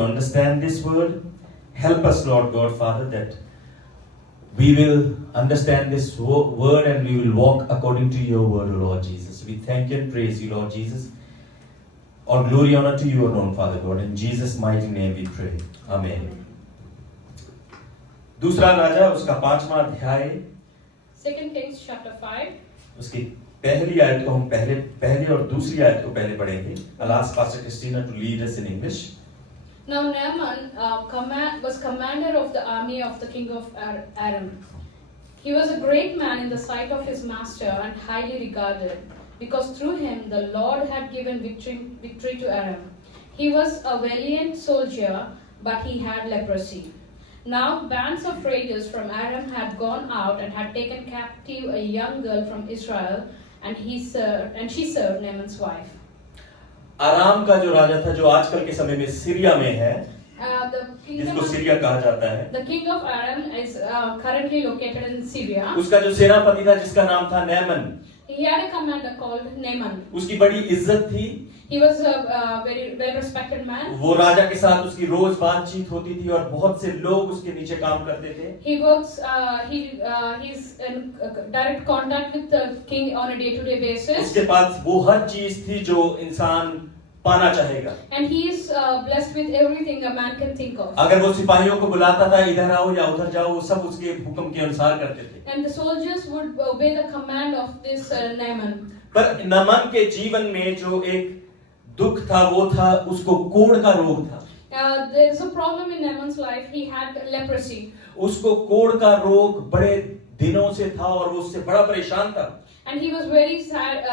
Understand this word. Help us, Lord God, Father, that we will understand this word and we will walk according to your word, Lord Jesus. We thank you and praise you, Lord Jesus. All glory, honor to you alone, Father God. In Jesus' mighty name we pray. Amen. दूसरा राजा उसका 5वां अध्याय 2 Kings chapter 5. उसकी पहली आयत को हम पहली और दूसरी आयत को पहले पढ़ेंगे. I'll ask Pastor Christina to lead us in English. Now Naaman was commander of the army of the king of Aram. He was a great man in the sight of his master and highly regarded, because through him the Lord had given victory to Aram. He was a valiant soldier, but he had leprosy. Now bands of raiders from Aram had gone out and had taken captive a young girl from Israel, and she served Naaman's wife. आराम का जो राजा था, जो आजकल के समय में Syria में है, जिसको सीरिया कहा जाता है. The king of Aram is currently located in Syria. उसका जो सेनापति था, जिसका नाम था Naiman. He had a commander called Naaman. उसकी बड़ी इज्जत थी. He was a very well-respected man. वो राजा के साथ उसकी रोज बातचीत होती थी और बहुत से लोग उसके नीचे काम करते थे. He's in direct contact with the king on a day-to-day basis. उसके पास वो हर चीज थी जो इंसान पाना चाहेगा. And he is blessed with everything a man can think of. अगर वो सिपाहियों को बुलाता था, इधर आओ या उधर जाओ, वो सब उसके हुक्म के अनुसार करते थे. And the soldiers would obey the command of this Naaman. पर नामान के जीवन में जो एक दुख था, वो था उसको कोढ़ का रोग था. There is a problem in Naaman's life. He had leprosy. उसको कोढ़ का रोग बड़े दिनों से था और वो उससे बड़ा परेशान था. And he was very sad,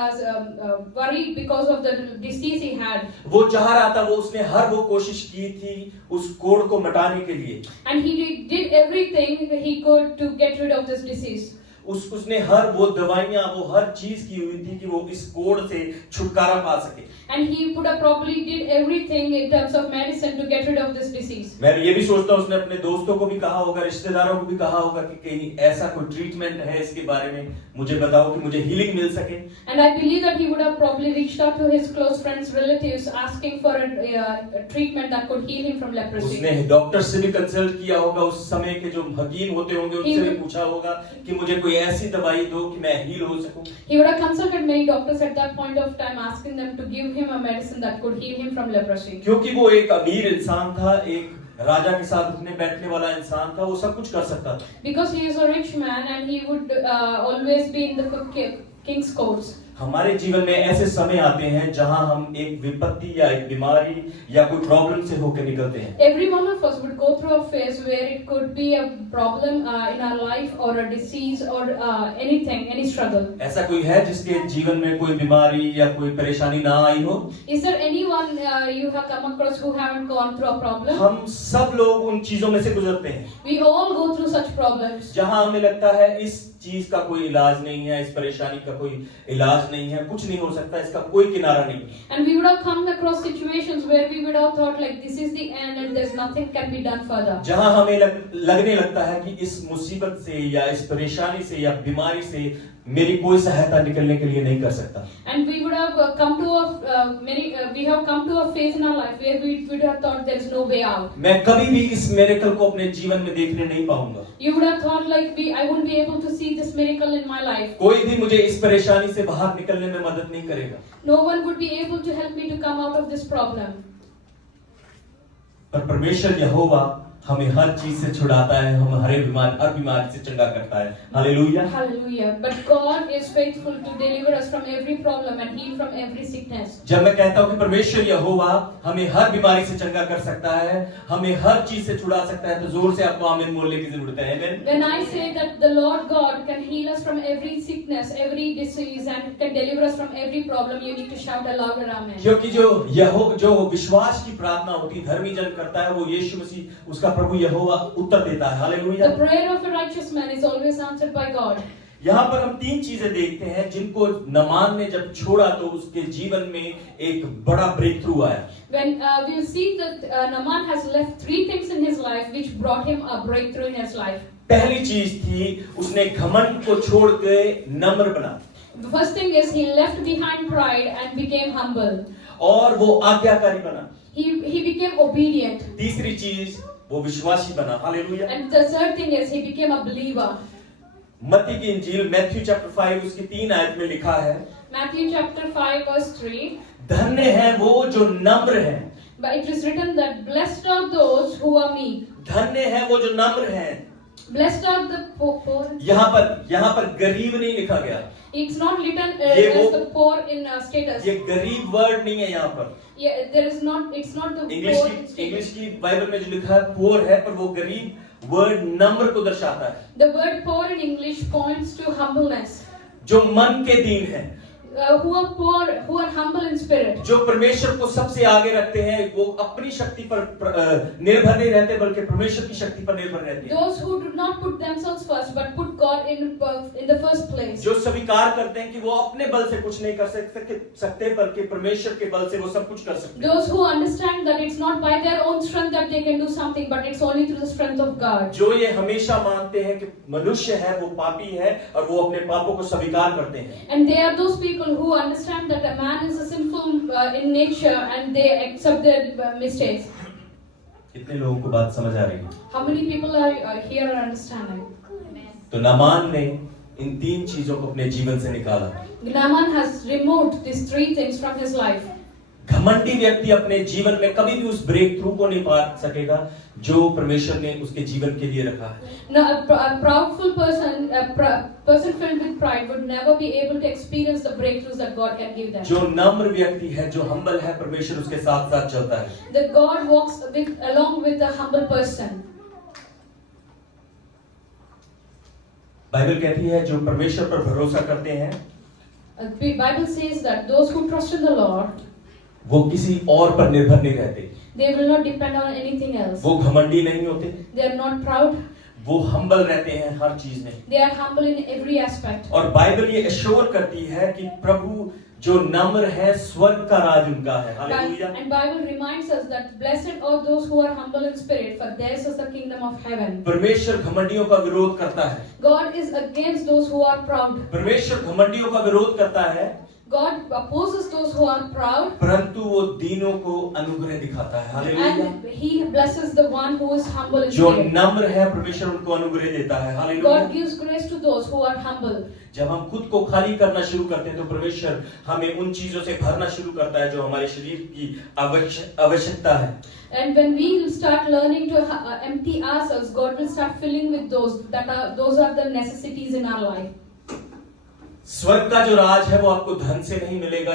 worried because of the disease he had. वो चाह रहा था, वो उसने हर वो कोशिश की थी उस कोढ़ को मिटाने के लिए. And he did everything he could to get rid of this disease. उसने हर वो दवाइयां, वो हर चीज की हुई थी कि वो इस कोढ़ से छुटकारा पा सके. And he probably did everything in terms of medicine to get rid of this disease. मैं ये भी सोचता हूँ उसने अपने दोस्तों को भी कहा होगा, रिश्तेदारों को भी कहा होगा कि कहीं ऐसा कोई ट्रीटमेंट है इसके बारे में मुझे बताओ कि मुझे हीलिंग मिल सके. And I believe that he would have probably reached out to his close friends, relatives, asking for a treatment that could heal him from leprosy. उसने डॉक्टर से भी कंसल्ट किया होगा, उस समय के जो हकीम होते होंगे उनसे भी पूछा होगा कि मुझे कोई ऐसी दवाई दो कि मैं हील हो सकूं. He would have consulted many doctors at that point of time, asking them to give him a medicine that could heal him from leprosy. क्योंकि वो एक अमीर इंसान था, एक राजा के साथ उठने बैठने वाला इंसान था, वो सब कुछ कर सकता था. Because he is a rich man and he would always be in the king's courts. हमारे जीवन में ऐसे समय आते हैं जहां हम एक विपत्ति या एक बीमारी या कोई प्रॉब्लम से होकर निकलते हैं. Every one of us would go through a phase where it could be a problem in our life or a disease or anything, any struggle. ऐसा कोई है जिसके जीवन में कोई बीमारी या कोई परेशानी ना आई हो? Is there anyone you have come across who haven't gone through a problem? हम सब लोग उन चीजों में से गुजरते हैं. We all go through such problems. जहां हमें लगता है इस चीज का कोई इलाज नहीं है, इस परेशानी का कोई इलाज नहीं है, कुछ नहीं हो सकता, इसका कोई किनारा नहीं. And we would have come across situations where we would have thought like this is the end and there's nothing can be done further. जहां हमें लगने लगता है कि इस मुसीबत से या इस परेशानी से या बीमारी से मेरी कोई सहायता निकलने के लिए नहीं कर सकता. And we would have come to a phase in our life where we would have thought there is no way out. मैं कभी भी इस मिरेकल को अपने जीवन में देखने नहीं पाऊंगा. You would have thought like I wouldn't be able to see this miracle in my life. कोई भी मुझे इस परेशानी से बाहर निकलने में मदद नहीं करेगा. No one would be able to help me to come out of this problem. पर परमेश्वर यहोवा हमें हर चीज से छुड़ाता है, हम हर बीमारी से चंगा करता है. Hallelujah. Hallelujah. But God is faithful to deliver us from every problem and heal from every sickness. जब मैं कहता हूँ कि परमेश्वर यहोवा हमें हर बीमारी से चंगा कर सकता है, हमें हर चीज से छुड़ा सकता है, तो जोर से आपको आमीन बोलने की जरूरत है. आमीन. When I say that the Lord God can heal us from every sickness, every disease and can deliver us from every problem, you need to shout a louder amen. क्योंकि जो विश्वास की प्रार्थना होती है, धर्मी जन करता है, वो यीशु मसीह उसका प्रभु यहोवा उत्तर देता है. Hallelujah. The prayer of a righteous man is always answered by God. यहाँ पर हम 3 चीजें देखते हैं जिनको नामान ने जब छोड़ा तो उसके जीवन में एक बड़ा ब्रेक थ्रू आया. When we'll see that Naaman has left 3 things in his life which brought him a breakthrough in his life. पहली चीज थी उसने घमंड को छोड़ के नम्र बना. The first thing is he left behind pride and became humble. और वो आज्ञाकारी बना. he became obedient. तीसरी चीज वो विश्वासी बना, hallelujah. And the third thing is he became a believer. मत्ती की इंजील मैथ्यू चैप्टर 5 उसकी 3 आयत में लिखा है, Matthew chapter 5 verse 3. धन्य है वो जो नम्र है। But it is written that blessed are those who are meek. धन्य है वो जो नम्र है। Blessed are the poor. यहाँ पर गरीब नहीं लिखा गया। It's not written ये as the poor in status. ये गरीब वर्ड नहीं है यहाँ पर। Yeah, there is not. It's not the English poor in की status. बाइबल में जो लिखा है पोर है, पर वो गरीब वर्ड नम्र को दर्शाता है। The word poor in English points to humbleness. जो मन के दीन है, Who are poor, who are humble in spirit. जो परमेश्वर को सबसे आगे रखते हैं, वो अपनी शक्ति पर निर्भर नहीं रहते बल्कि परमेश्वर की शक्ति पर निर्भर रहते हैं। Those who do not put themselves first but put God in the first place. जो स्वीकार करते हैं कि वो अपने बल से कुछ नहीं कर सकते बल्कि परमेश्वर के बल से वो सब कुछ कर सकते हैं। Those who understand that it's not by their own strength that they can do something, but it's only through the strength of God. जो ये हमेशा मानते हैं कि मनुष्य है वो पापी है और वो अपने पापों को स्वीकार करते हैं। And they are those people who understand that a man is a sinful in nature and they accept their mistakes. कितने लोगों को बात समझ आ रही है? How many people are here are understanding? तो नामान ने इन 3 चीजों को अपने जीवन से निकाला। Naaman has removed these 3 things from his life. घमंडी व्यक्ति अपने जीवन में कभी भी उस ब्रेक थ्रू को नहीं पा सकेगा जो परमेश्वर ने उसके जीवन के लिए रखा है। Now, a proudful person, person filled with pride would never be able to experience the breakthroughs that God can give them. जो नम्र व्यक्ति है, जो हम्बल है, परमेश्वर उसके साथ साथ चलता है। That God walks along with a humble person. Bible कहती है जो परमेश्वर पर भरोसा करते हैं, The Bible says that those who trust in the Lord, वो किसी और पर निर्भर नहीं रहते। they will not depend on anything else. वो घमंडी नहीं होते, They are not proud. वो हम्बल रहते हैं हर चीज में। They are humble in every aspect. और बाइबल ये एश्योर करती है कि प्रभु जो नम्र है, स्वर्ग का राज उनका है। Hallelujah. And Bible reminds us that blessed are those who are humble in spirit, for theirs is the kingdom of heaven. परमेश्वर घमंडियों का विरोध करता है। God is against those who are proud. परमेश्वर घमंडियों का विरोध करता है, God opposes those who are proud. परंतु वो दीनों को अनुग्रह दिखाता है। Hallelujah. And he blesses the one who is humble in जो spirit. नम्र है, परमेश्वर उनको अनुग्रह देता है। Hallelujah. God gives grace to those who are humble. जब हम खुद को खाली करना शुरू करते हैं तो परमेश्वर हमें उन चीजों से भरना शुरू करता है जो हमारे शरीर की आवश्यकता है। And when we will start learning to empty ourselves, God will start filling with those are the necessities in our life. स्वर्ग का जो राज है वो आपको धन से नहीं मिलेगा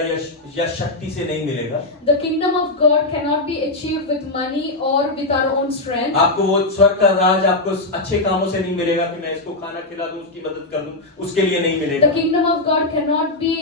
या शक्ति से नहीं मिलेगा। The kingdom of God cannot be achieved with money or with our own strength. आपको वो स्वर्ग का राज आपको अच्छे कामों से नहीं मिलेगा कि मैं इसको खाना खिला दूं, उसकी मदद कर दूं, उसके लिए नहीं मिलेगा। The kingdom of God cannot be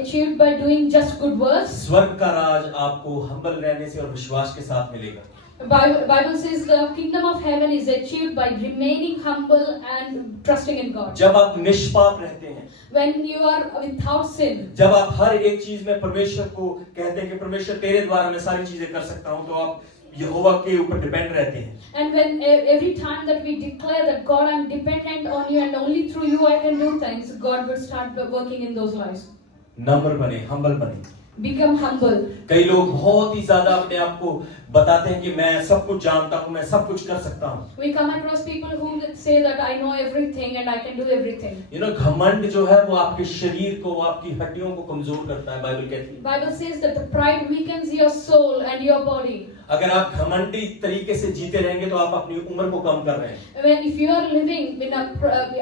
achieved by doing just good works. स्वर्ग का राज आपको हम्बल रहने से और विश्वास के साथ मिलेगा। Bible says the kingdom of heaven is achieved by remaining humble and trusting in God. जब आप निष्पाप रहते हैं, When you are without sin, जब आप हर एक चीज में परमेश्वर को कहते हैं कि परमेश्वर तेरे द्वारा मैं सारी चीजें कर सकता हूं, तो आप यहोवा के ऊपर डिपेंड रहते हैं। and when every time that we declare that God, I'm dependent on you and only through you I can do things, God will start working in those lives. नम्र बने, हम्बल बने। Become humble. कई लोग बहुत ही ज्यादा अपने आप को बताते हैं कि मैं सब कुछ जानता हूं, मैं सब कुछ कर सकता हूं। We come across people who say that I know everything and I can do everything. You know, घमंड जो है वो आपके शरीर को, आपकी हड्डियों को कमजोर करता है। बाइबल कहती है Bible says that the pride weakens your soul and your body. अगर आप घमंडी तरीके से जीते रहेंगे तो आप अपनी उम्र को कम कर रहे हैं। When if you are living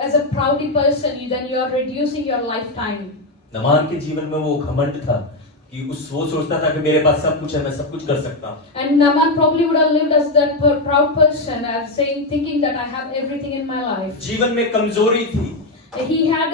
as a proudy person, then you are reducing your lifetime. Naaman के जीवन में वो घमंड था कि वो सोचता था कि मेरे पास सब कुछ है, मैं सब कुछ कर सकता हूं। And Naaman probably would have lived as that proud person, as thinking that I have everything in my life. जीवन में कमजोरी थी, He had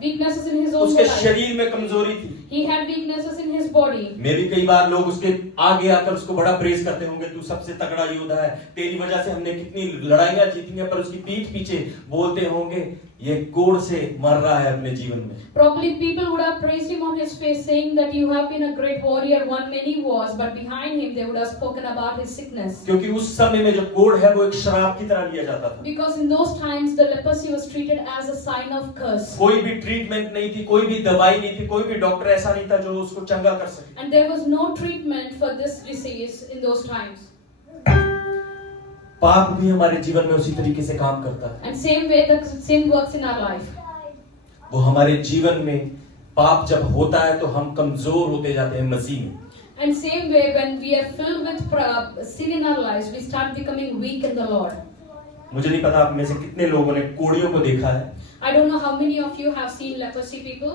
weaknesses in his own उसके life. शरीर में कमजोरी थी। He had weaknesses in his body. मैं भी कई बार लोग उसके आगे आकर उसको बड़ा प्रेज करते होंगे, तू सबसे तगड़ा योद्धा है, तेरी वजह से हमने कितनी लड़ाइयां जीती हैं, पर उसकी पीठ पीछे बोलते होंगे ये कोढ़ से मर रहा है अपने जीवन में। Probably people would have praised him on his face, saying that you have been a great warrior, won many wars, but behind him they would have spoken about his sickness. क्योंकि उस समय में जो कोढ़ है वो एक शराब की तरह लिया जाता था। Because in those times the leprosy was treated as a sign of curse. कोई भी ट्रीटमेंट नहीं थी, कोई भी दवाई नहीं थी, कोई भी डॉक्टर ऐसा नहीं था जो उसको चंगा कर सके। And there was no treatment for this disease in those times. पाप भी हमारे जीवन में उसी तरीके से काम करता है। And same way the sin works in our life. वो हमारे जीवन में पाप जब होता है तो हम कमजोर होते जाते हैं मसीह में। And same way when we are filled with sin in our lives, we start becoming weak in the Lord. मुझे नहीं पता आप में से कितने लोगों ने कोढ़ियों को देखा है। I don't know how many of you have seen leprosy people.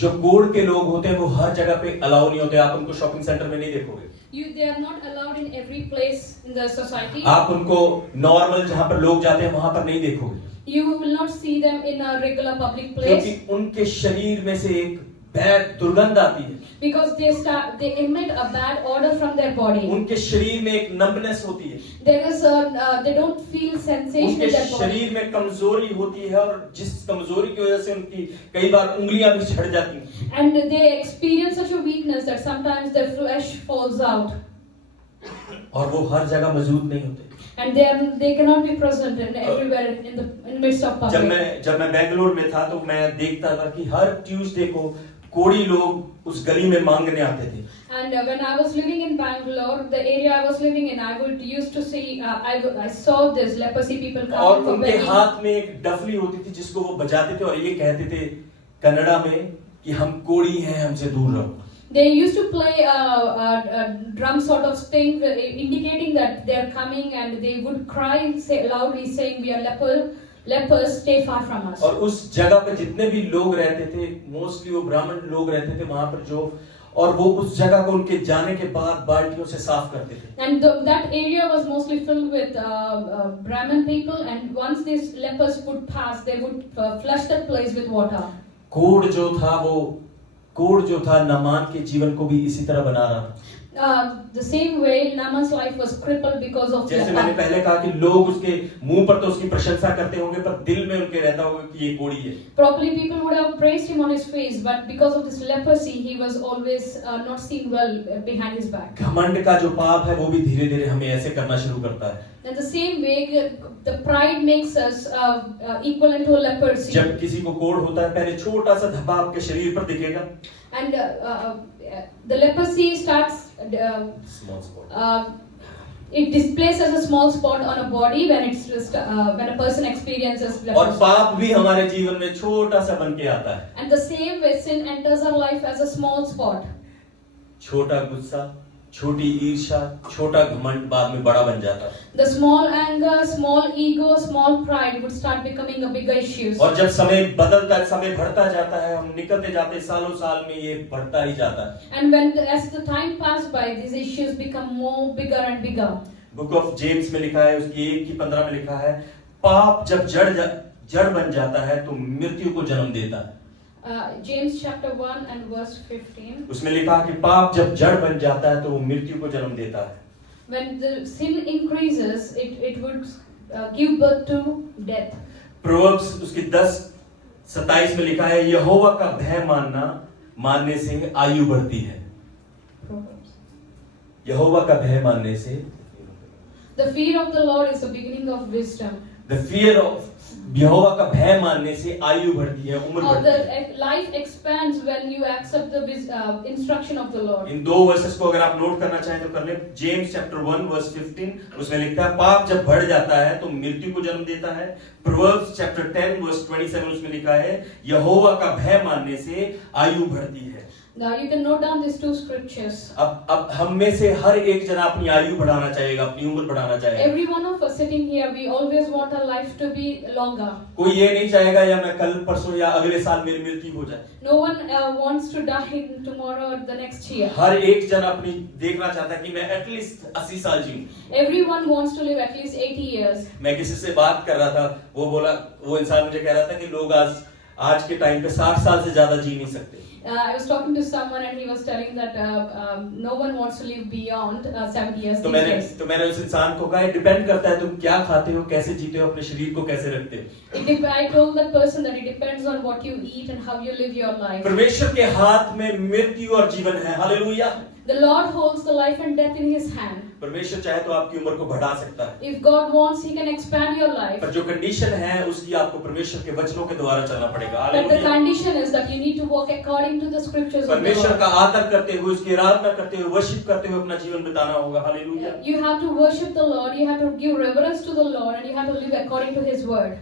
जो कोढ़ के लोग होते हैं वो हर जगह पे अलाउ नहीं होते। आप उनको शॉपिंग सेंटर में नहीं देखोगे। They are not allowed in every place in the society. आप उनको नॉर्मल जहाँ पर लोग जाते हैं वहां पर नहीं देखोगे। You will not see them in a regular public place. क्योंकि उनके शरीर में से एक बैड दुर्गंध आती है। Because they emit a bad odor from their body. उनके शरीर में एक नम्बनेस होती है। There is they don't feel sensation उनके in their body. शरीर में कमजोरी होती है और जिस कमजोरी की वजह से उनकी कई बार उंगलियां भी झड़ जाती हैं। And they experience such a weakness that sometimes their flesh falls out. और वो हर जगह मौजूद नहीं होते। And they cannot be present in everywhere in midst of public. जब मैं बेंगलोर में था तो मैं देखता था कि हर ट्यूसडे को कोढ़ी लोग उस गली में मांगने आते थे। And when I was living in Bangalore, the area I was living in, I would used to see, I saw this leprosy people और coming for उनके begging. हाथ में एक डफली होती थी जिसको वो बजाते थे और ये कहते थे कन्नड़ा में कि हम कोढ़ी हैं, हमसे दूर रहो। They used to play a drum sort of thing, indicating that they are coming, and they would cry loudly, saying, "We are lepers, stay far from us." और उस जगह पे जितने भी लोग रहते थे, मोस्टली वो ब्राह्मण लोग रहते थे वहां पर जो, और वो उस जगह को उनके जाने के बाद बाल्टियों से साफ करते थे। And that area was mostly filled with Brahmin people, and once these lepers would pass, they would flush that place with water. कोढ़ जो था नामान के जीवन को भी इसी तरह बना रहा था। The same way Naaman's life was crippled because of जैसे मैंने पहले कहा कि लोग उसके मुंह पर तो उसकी प्रशंसा करते होंगे पर दिल में उनके रहता होगा कि ये कोढ़ी है। Probably people would have praised him on his face, but because of this leprosy, he was always not seen well behind his back. घमंड का जो पाप है वो भी धीरे-धीरे हमें ऐसे करना शुरू करता है। And the same way, the pride makes us equivalent to a leprosy. जब किसी को कोढ़ होता है पहले छोटा सा धब्बा आपके शरीर पर दिखेगा। And the leprosy starts. Small spot. It displays as a small spot on a body when when a person experiences और leprosy. पाप भी हमारे जीवन में छोटा सा बन के आता है। And the same way, sin enters our life as a small spot. छोटा गुस्सा, छोटी ईर्ष्या, छोटा घमंड बाद में बड़ा बन जाता है। The small anger, small ego, small pride would start becoming a bigger issue. और जब समय बदलता है, समय बढ़ता जाता है, हम निकलते जाते हैं, सालों साल में ये बढ़ता ही जाता है। And as the time passed by, these issues become more bigger and bigger. Book of James में लिखा है, उसकी 1:15 में लिखा है, पाप जब जड़ बन जाता है तो मृत्यु को जन्म देता है। James chapter 1 and verse 15. उसमें लिखा कि पाप जब जड़ बन जाता है तो वो मृत्यु को जन्म देता है। When the sin increases, it would give birth to death. Proverbs उसकी 10:27 में लिखा है, यहोवा का भय मानने से आयु बढ़ती है। Proverbs. यहोवा का भय मानने से The fear of the Lord is the beginning of wisdom. The fear of यहोवा का भय मानने से आयु बढ़ती है, उम्र बढ़ती है। The life expands when you accept the instruction of the Lord. इन दो वर्सेस को अगर आप नोट करना चाहें तो कर ले। जेम्स चैप्टर 1 वर्स 15 उसमें लिखता है, पाप जब बढ़ जाता है तो मृत्यु को जन्म देता है। प्रोवर्ब्स चैप्टर 10 वर्स 27 उसमें लिखा है, यहोवा का भय मानने से आयु बढ़ती है। Now you can note down these two scriptures. अब हम में से हर एक जना अपनी आयु बढ़ाना चाहेगा, अपनी उम्र बढ़ाना चाहेगा। Every one of us sitting here, we always want our life to be longer. कोई ये नहीं चाहेगा या मैं कल परसों या अगले साल मेरी मृत्यु हो जाए। No one wants to die tomorrow or the next year. हर एक जन अपनी देखना चाहता है कि मैं एटलीस्ट 80 साल जीऊं। Everyone wants to live at least 80 years. मैं किसी से बात कर रहा था, वो इंसान मुझे कह रहा था कि लोग आज के टाइम पे 60 साल से ज्यादा जी नहीं सकते। I was talking to someone and he was telling that no one wants to live beyond 70 years तो these days. मैंने उस इंसान को कहा डिपेंड करता है तुम क्या खाते हो, कैसे जीते हो, अपने शरीर को कैसे रखते हो। I told that person that it depends on what you eat and how you live your life. परमेश्वर के हाथ में मृत्यु और जीवन है, hallelujah. The Lord holds the life and death in His hand. परमेश्वर चाहे तो आपकी उम्र को बढ़ा सकता है, If God wants, He can expand your life. पर जो कंडीशन है उसकी आपको परमेश्वर के वचनों के द्वारा चलना पड़ेगा, But the hallelujah. condition is that you need to walk according to the scriptures of the परमेश्वर का Lord. आदर करते हुए, उसकी आराधना करते हुए, वर्शिप करते हुए अपना जीवन बिताना होगा, hallelujah. You have to worship the Lord, you have to give reverence to the Lord, and you have to live according to His word.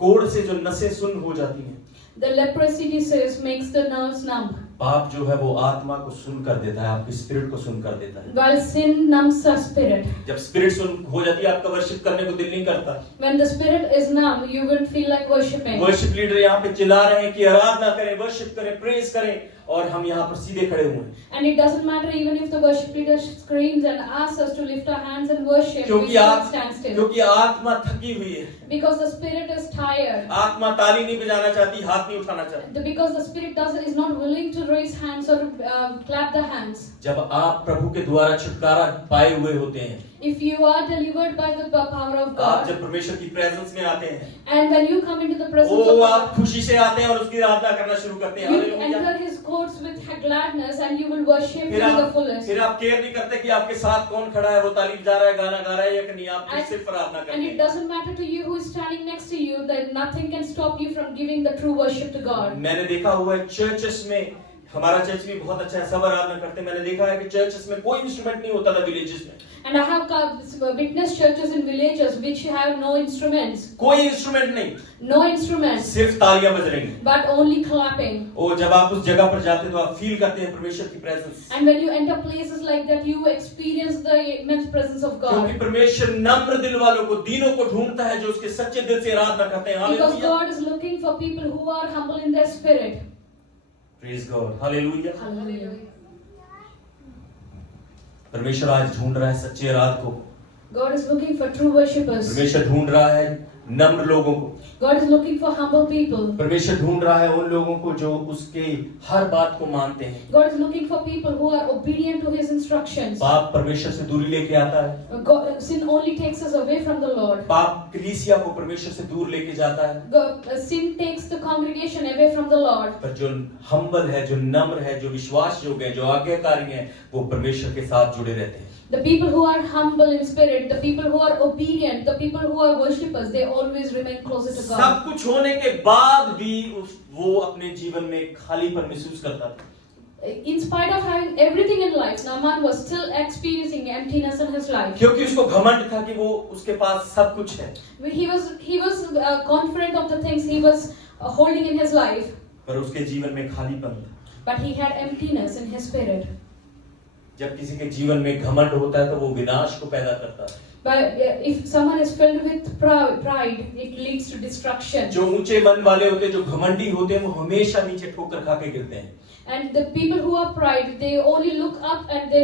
कोढ़ से जो नसें सुन्न हो जाती हैं, The leprosy disease makes the nerves numb, पाप जो है वो आत्मा को सुन कर देता है, आपकी स्पिरिट को सुन कर देता है। while sin numbs the spirit. जब स्पिरिट सुन हो जाती है, आपका वर्शिप करने को दिल नहीं करता। When the spirit is numb, you will feel like worshiping. Worship leader यहाँ पे चिल्ला रहे हैं कि आराधना करें, वर्शिप करें, प्रेज करें, और हम यहाँ पर सीधे खड़े हुए हैं। And it doesn't matter even if the worship leader screams and asks us to lift our hands and worship, we क्योंकि still stand still. क्योंकि आत्मा थकी हुई है। Because the spirit is tired. आत्मा ताली नहीं बजाना चाहती, हाथ नहीं उठाना चाहती। Because the spirit is not willing to raise hands or clap the hands. जब आप प्रभु के द्वारा छुटकारा पाए हुए होते हैं, If you are delivered by the power of आप God, जब परमेश्वर की प्रेजेंस में आते हैं, and when you come into the presence of वो आप God, खुशी से आते हैं और उसकी आराधना करना शुरू करते हैं, you hallelujah. enter His courts with gladness and you will worship Him फिर to the आप fullest. केयर नहीं करते कि आपके साथ कौन खड़ा है, वो ताली बजा रहा है, गाना गा रहा है या कि नहीं, आप And- सिर्फ आराधना करते And it हैं। doesn't matter to you who is standing next to you, that nothing can stop you from giving the true worship to God. मैंने देखा हुआ है चर्चेस में, हमारा चर्च भी बहुत अच्छा है, सब आराधना करते हैं। मैंने देखा है कि चर्चेस में कोई इंस्ट्रूमेंट नहीं होता था विलेजेस में, And I have witnessed churches in villages which have no instruments, कोई इंस्ट्रूमेंट नहीं, no instruments, सिर्फ तालियां बज रही हैं। but only clapping. और जब आप उस जगह पर जाते हैं तो आप फील करते हैं परमेश्वर की presence, And when you enter places like that, you experience the immense presence of क्योंकि God. परमेश्वर नम्र दिल वालों को, दीनों को ढूंढता है जो उसके सच्चे दिल से आराधना करते हैं, Because hallelujah. God is looking for people who are humble in their spirit. Praise God, hallelujah. Hallelujah. परमेश्वर आज ढूंढ रहा है सच्चे आराधक को, God is looking for true worshippers. परमेश्वर ढूंढ रहा है नम्र लोगों को, God is looking for humble people. परमेश्वर ढूंढ रहा है उन लोगों को जो उसके हर बात को मानते हैं। God is looking for people who are obedient to His instructions. पाप परमेश्वर से दूरी लेके आता है, Sin only takes us away from the Lord. पाप कलीसिया को परमेश्वर से दूर लेके जाता है। Sin takes the congregation away from the Lord. पर जो हम्बल है, जो नम्र है, जो विश्वास योग्य है, जो आज्ञाकारी है, वो परमेश्वर के साथ जुड़े रहते हैं। The people who are humble in spirit, the people who are obedient, the people who are worshippers, they always remain closer to God. सब कुछ होने के बाद भी वो अपने जीवन में खालीपन महसूस करता था। In spite of having everything in life, Naaman was still experiencing emptiness in his life. क्योंकि उसको घमंड था कि वो उसके पास सब कुछ है, He was confident of the things he was holding in his life, पर उसके जीवन में खालीपन था। but he had emptiness in his spirit. जब किसी के जीवन में घमंड होता है तो वो विनाश को पैदा करता है। But if someone is filled with pride, it leads to destruction. जो ऊंचे मन वाले होते हैं, जो घमंडी होते हैं, वो हमेशा नीचे ठोकर खा के गिरते हैं। And the people who are pride, they only look up and they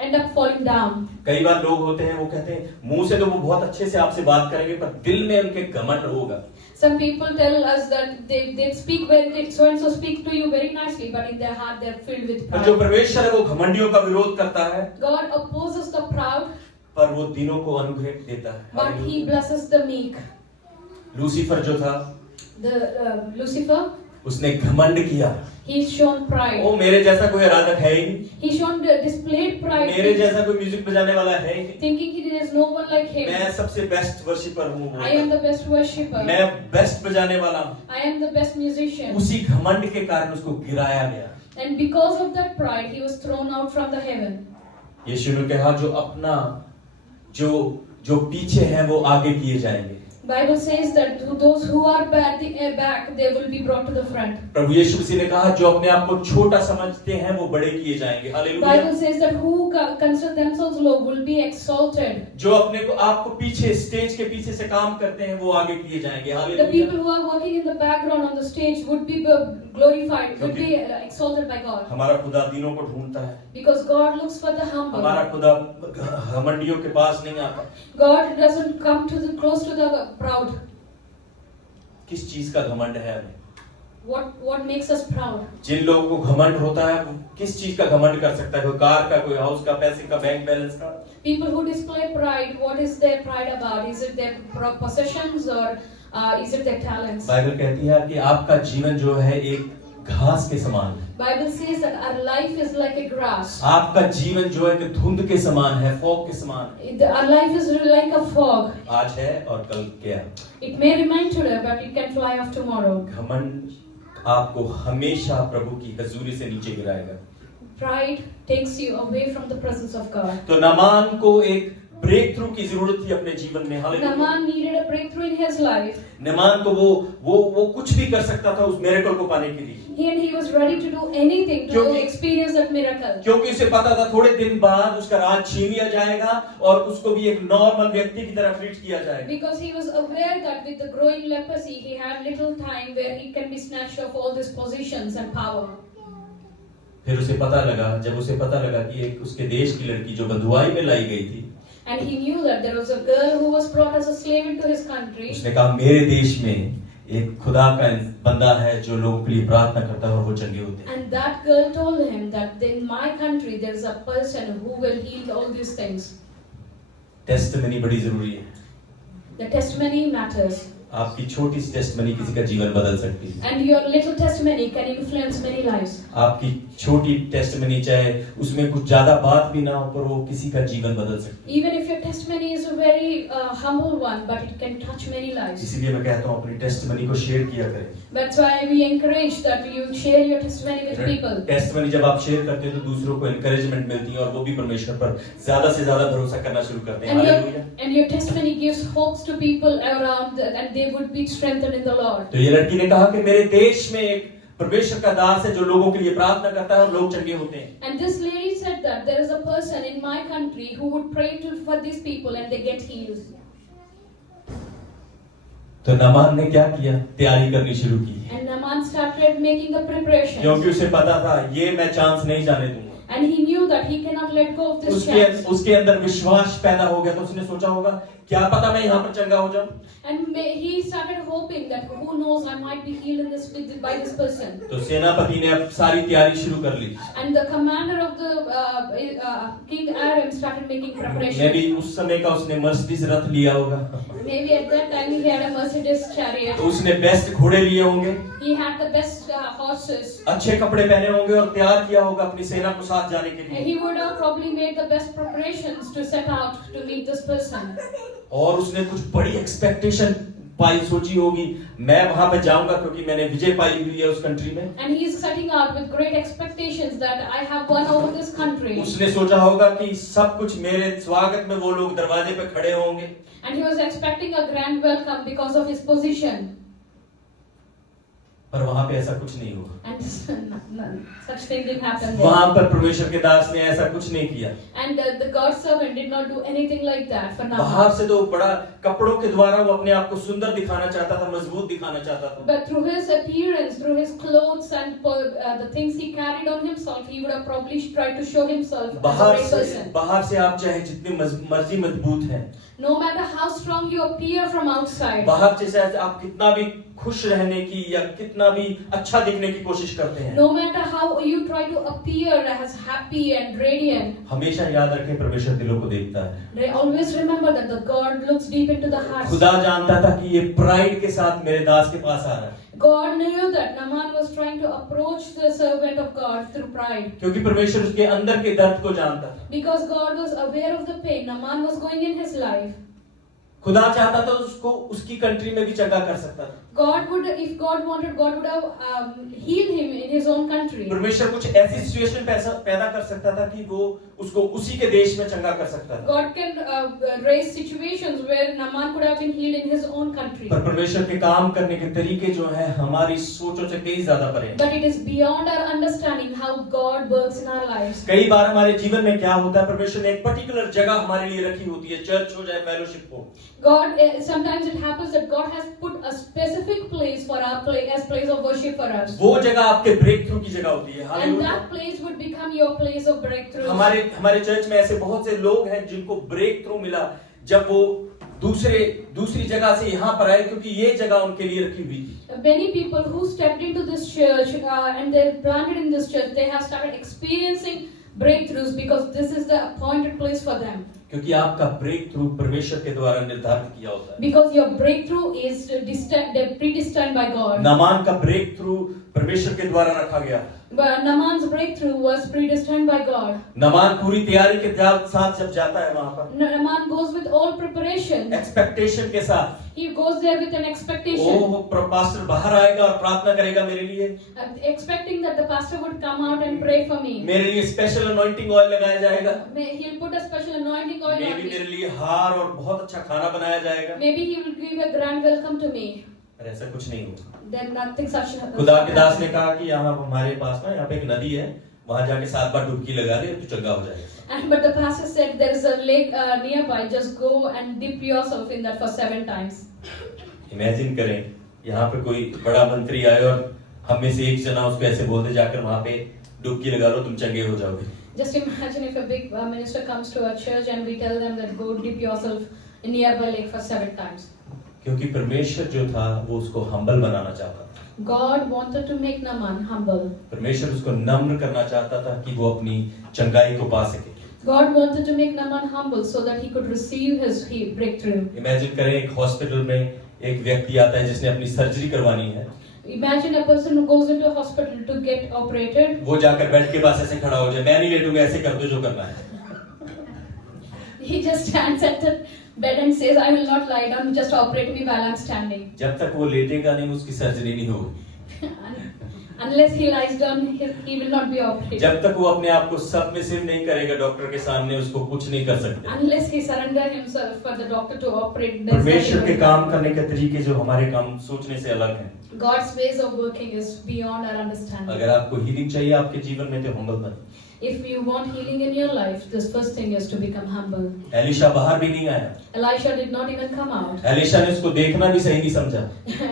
end up falling down. कई बार लोग होते हैं वो कहते हैं मुंह से तो वो बहुत अच्छे से आपसे बात करेंगे पर दिल में उनके घमंड होगा। Some people tell us that they speak so and so speak to you very nicely, but in their heart they are filled with पर जो pride. परमेश्वर है वो घमंडियों का विरोध करता है, God opposes the proud, पर वो दिनों को अनुग्रह देता है। but He blesses the meek. Lucifer जो था, The Lucifer, उसने घमंड किया, he's shown ओ pride. मेरे जैसा कोई आराधक है ही नहीं, He shown displayed pride, मेरे जैसा कोई म्यूजिक बजाने वाला है ही नहीं, thinking there is no one like him. मैं सबसे बेस्ट वर्शिपर हूँ, I am the best worshipper. मैं बेस्ट बजाने वाला हूँ। I am the best musician. उसी घमंड के कारण उसको गिराया गया। And because of that pride, he was thrown out from the heaven. यीशु ने कहा जो पीछे हैं वो आगे किए जाएंगे। Bible says that those who are back, they will be brought to the front. प्रभु यीशु मसीह ने कहा जो अपने आप को छोटा समझते हैं वो बड़े किए जाएंगे। Hallelujah. Bible says that who consider themselves low will be exalted. जो अपने को आपको पीछे स्टेज के पीछे से काम करते हैं वो आगे किए जाएंगे। The hallelujah. people who are working in the background on the stage would be glorified, would be exalted by God. हमारा खुदा दीनों को ढूंढता है, Because God looks for the humble. हमारा खुदा घमंडियों के पास नहीं आता। God doesn't come close to the proud. किस चीज का घमंड है हमें? what makes us proud? जिन लोगों को घमंड होता है वो किस चीज का घमंड कर सकता है? कोई कार का, कोई हाउस का, पैसे का, बैंक बैलेंस का? People who display pride, what is their pride about? Is it their possessions or is it their talents? Bible कहती है कि आपका जीवन जो है एक घास के समान है। Bible says that our life is like a grass. आपका जीवन जो है कि धुंध के समान है, फॉग के समान है। Our life is like a fog. आज है और कल क्या? It may remain today, but it can fly off tomorrow. घमंड आपको हमेशा प्रभु की हजूरी से नीचे गिराएगा। Pride takes you away from the presence of God. तो नामान को एक ब्रेक थ्रू की जरूरत थी अपने जीवन में। Hallelujah. Naaman needed a breakthrough in his life. Naaman को वो कुछ भी कर सकता था उस मिरेकल को पाने के लिए। He was ready to do anything to क्योंकि- experience that miracle. क्योंकि उसे पता था थोड़े दिन बाद उसका राज छीन लिया जाएगा और उसको भी एक नॉर्मल व्यक्ति की तरह ट्रीट किया जाएगा। Because he was aware that with the growing leprosy, he had little time where he can be snatched of all these positions and power. फिर उसे पता लगा कि एक उसके देश की लड़की जो बंधुआई में लाई गई थी, And he knew that there was a girl who was brought as a slave into his country. उसने कहा मेरे देश में एक खुदा का बंदा है जो लोगों के लिए प्रार्थना करता है और वो चंगे होते हैं। And that girl told him that in my country there is a person who will heal all these things. Testimony बड़ी जरूरी है। The testimony matters. आपकी छोटी सी टेस्टिमनी किसी का जीवन बदल सकती है। And your little testimony can influence many lives. आपकी छोटी टेस्टिमनी चाहे उसमें कुछ ज्यादा बात भी ना हो पर वो किसी का जीवन बदल सकती है। Even if your testimony is a very humble one, but it can touch many lives. इसीलिए मैं कहता हूँ अपनी टेस्टिमनी को शेयर किया करें। That's why we encourage that you share your testimony with people. Testimony जब आप शेयर करते हैं तो दूसरों को एनकरेजमेंट मिलती है और वो भी परमेश्वर पर ज्यादा से ज्यादा भरोसा करना शुरू करते हैं। Hallelujah. And your testimony gives hopes to people around, and they would be strengthened in the Lord. तो ये लड़की ने कहा कि मेरे देश में एक परमेश्वर का दास है जो लोगों के लिए प्रार्थना करता है और लोग चंगे होते हैं। And this lady said that there is a person in my country who would pray for these people and they get healed. तो नामान ने क्या किया? तैयारी करनी शुरू की। And Naaman started making the preparations. क्योंकि उसे पता था ये मैं चांस नहीं जाने दूंगा। And he knew that he cannot let go of this chance. उसके अंदर विश्वास पैदा हो गया तो उसने सोचा होगा क्या पता मैं यहाँ पर चंगा हो जाऊं। And he started hoping that who knows I might be healed by this person. तो सेनापति ने अब सारी तैयारी शुरू कर ली। And the commander of the King Aram started making preparations. मैं भी उस समय का उसने मर्सिडीज रथ लिया होगा। Maybe at that time he had a Mercedes chariot. तो उसने बेस्ट घोड़े लिए होंगे। He had the best horses. अच्छे कपड़े पहने होंगे और तैयार किया होगा अपनी सेना को साथ जाने के And लिए। he would have probably made the best preparations to set out to meet this person. और उसने कुछ बड़ी एक्सपेक्टेशन पाई, सोची होगी मैं वहां पे जाऊंगा क्योंकि मैंने विजय पाई हुई है उस कंट्री में। And he is setting out with great expectations that I have won over this country. उसने सोचा होगा कि सब कुछ मेरे स्वागत में वो लोग दरवाजे पे खड़े होंगे। And he was expecting a grand welcome because of his position. पर वहां पे ऐसा कुछ नहीं हुआ। And such thing didn't happen there. वहां पर परमेश्वर के दास ने ऐसा कुछ नहीं किया। And the God's servant did not do anything like that for बाहर Naaman. से तो बड़ा कपड़ों के द्वारा वो अपने आप को सुंदर दिखाना चाहता था, मजबूत दिखाना चाहता था। But through his appearance, through his clothes and the things he carried on himself, he would have probably tried to show himself as a great person. बाहर से आप चाहे जितने मर्जी मजबूत हैं, No matter how strong you appear from outside, बाहर से शायद आप कितना भी खुश रहने की या कितना भी अच्छा दिखने की कोशिश करते हैं, no matter how you try to appear as happy and radiant, हमेशा याद रखें परमेश्वर दिलों को देखता है। they always remember that the God looks deep into the heart. खुदा जानता था कि ये प्राइड के साथ मेरे दास के पास आ रहा है, God knew that Naaman was trying to approach the servant of God through pride. क्योंकि परमेश्वर उसके अंदर के दर्द को जानता था। Because God was aware of the pain Naaman was going in his life. खुदा चाहता था उसको उसकी कंट्री में भी चंगा कर सकता था। God would, if God wanted, God would have healed him in his own country. परमेश्वर कुछ ऐसी सिचुएशन पैदा कर सकता था कि वो उसको उसी के देश में चंगा कर सकता था। God can raise situations where Naaman could have been healed in his own country. पर परमेश्वर के काम करने के तरीके जो हैं हमारी सोचों से कई ज्यादा परे हैं। But it is beyond our understanding how God works in our lives. कई बार हमारे जीवन में क्या होता है, परमेश्वर ने एक पर्टिकुलर जगह हमारे लिए रखी होती है, चर्च हो जाए, फेलोशिप हो। God, sometimes it happens that God has put a specific place for our place of worship for us. वो जगह आपके ब्रेक थ्रू की जगह होती है। And hallelujah. that place would become your place of breakthrough. हमारे church में ऐसे बहुत से लोग हैं जिनको ब्रेक थ्रू मिला जब वो दूसरी जगह से यहाँ पर आए क्योंकि ये जगह उनके लिए रखी हुई थी। Many people who stepped into this church and they're planted in this church, they have started experiencing breakthroughs because this is the appointed place for them. क्योंकि आपका ब्रेक थ्रू परमेश्वर के द्वारा निर्धारित किया होता है। Because your breakthrough is predestined by God. Naaman का ब्रेक थ्रू परमेश्वर के द्वारा रखा गया। But Naaman's breakthrough was predestined by God. Naaman पूरी तैयारी के साथ जब जाता है वहां पर, Naaman goes with all preparation. Expectation के साथ, He goes there with an expectation. वो पास्टर बाहर आएगा और प्रार्थना करेगा मेरे लिए, Expecting that the pastor would come out and pray for me. मेरे लिए स्पेशल अनॉइंटिंग ऑयल लगाया जाएगा, He'll put a special anointing oil on मेरे me. लिए हार और बहुत अच्छा खाना बनाया जाएगा। Maybe he will give a grand welcome to me. पर ऐसा कुछ नहीं हुआ। Then nothing such. खुदा के दास ने कहा कि यहाँ हमारे पास ना यहाँ पे एक नदी है, वहां जाके 7 बार डुबकी लगा ले तो चंगा हो जाएगा। But the pastor said there is a lake nearby. Just go and dip yourself in that for 7 times. Imagine करें यहाँ पे कोई बड़ा मंत्री आए और हम में से एक जना उसको ऐसे बोल दे जाकर वहां पे डुबकी लगा लो तुम चंगे हो जाओगे। Just imagine if a big minister comes to a church and we tell them that go dip yourself in nearby lake for 7 times. क्योंकि परमेश्वर जो था वो उसको हम्बल बनाना चाहता था। God wanted to make Naaman humble. परमेश्वर उसको नम्र करना चाहता था कि वो अपनी चंगाई को पा सके। God wanted to make Naaman humble so that he could receive his breakthrough. Imagine करें एक हॉस्पिटल में एक व्यक्ति आता है जिसने अपनी सर्जरी करवानी है। Imagine a person who goes into a hospital to get operated. वो जाकर बेड के पास ऐसे खड़ा हो जाए, मैं नहीं लेटूंगा, ऐसे कर दो जो करना है। He just stands at the bed and says, I will not lie down, just operate me while I'm standing. जब तक वो लेटेगा नहीं उसकी सर्जरी नहीं होगी। Unless he lies down, he will not be operated. जब तक वो अपने आप को सबमिसिव नहीं करेगा डॉक्टर के सामने उसको कुछ नहीं कर सकते। Unless he surrender himself for the doctor to operate. परमेश्वर के काम करने के तरीके जो हमारे काम सोचने से अलग हैं। God's ways of working is beyond our understanding. अगर आपको हीलिंग चाहिए आपके जीवन में तो हम्बल बने। If you want healing in your life, this first thing is to become humble. Elisha बाहर भी नहीं आया। Elisha did not even come out. Elisha ने उसको देखना भी सही नहीं समझा।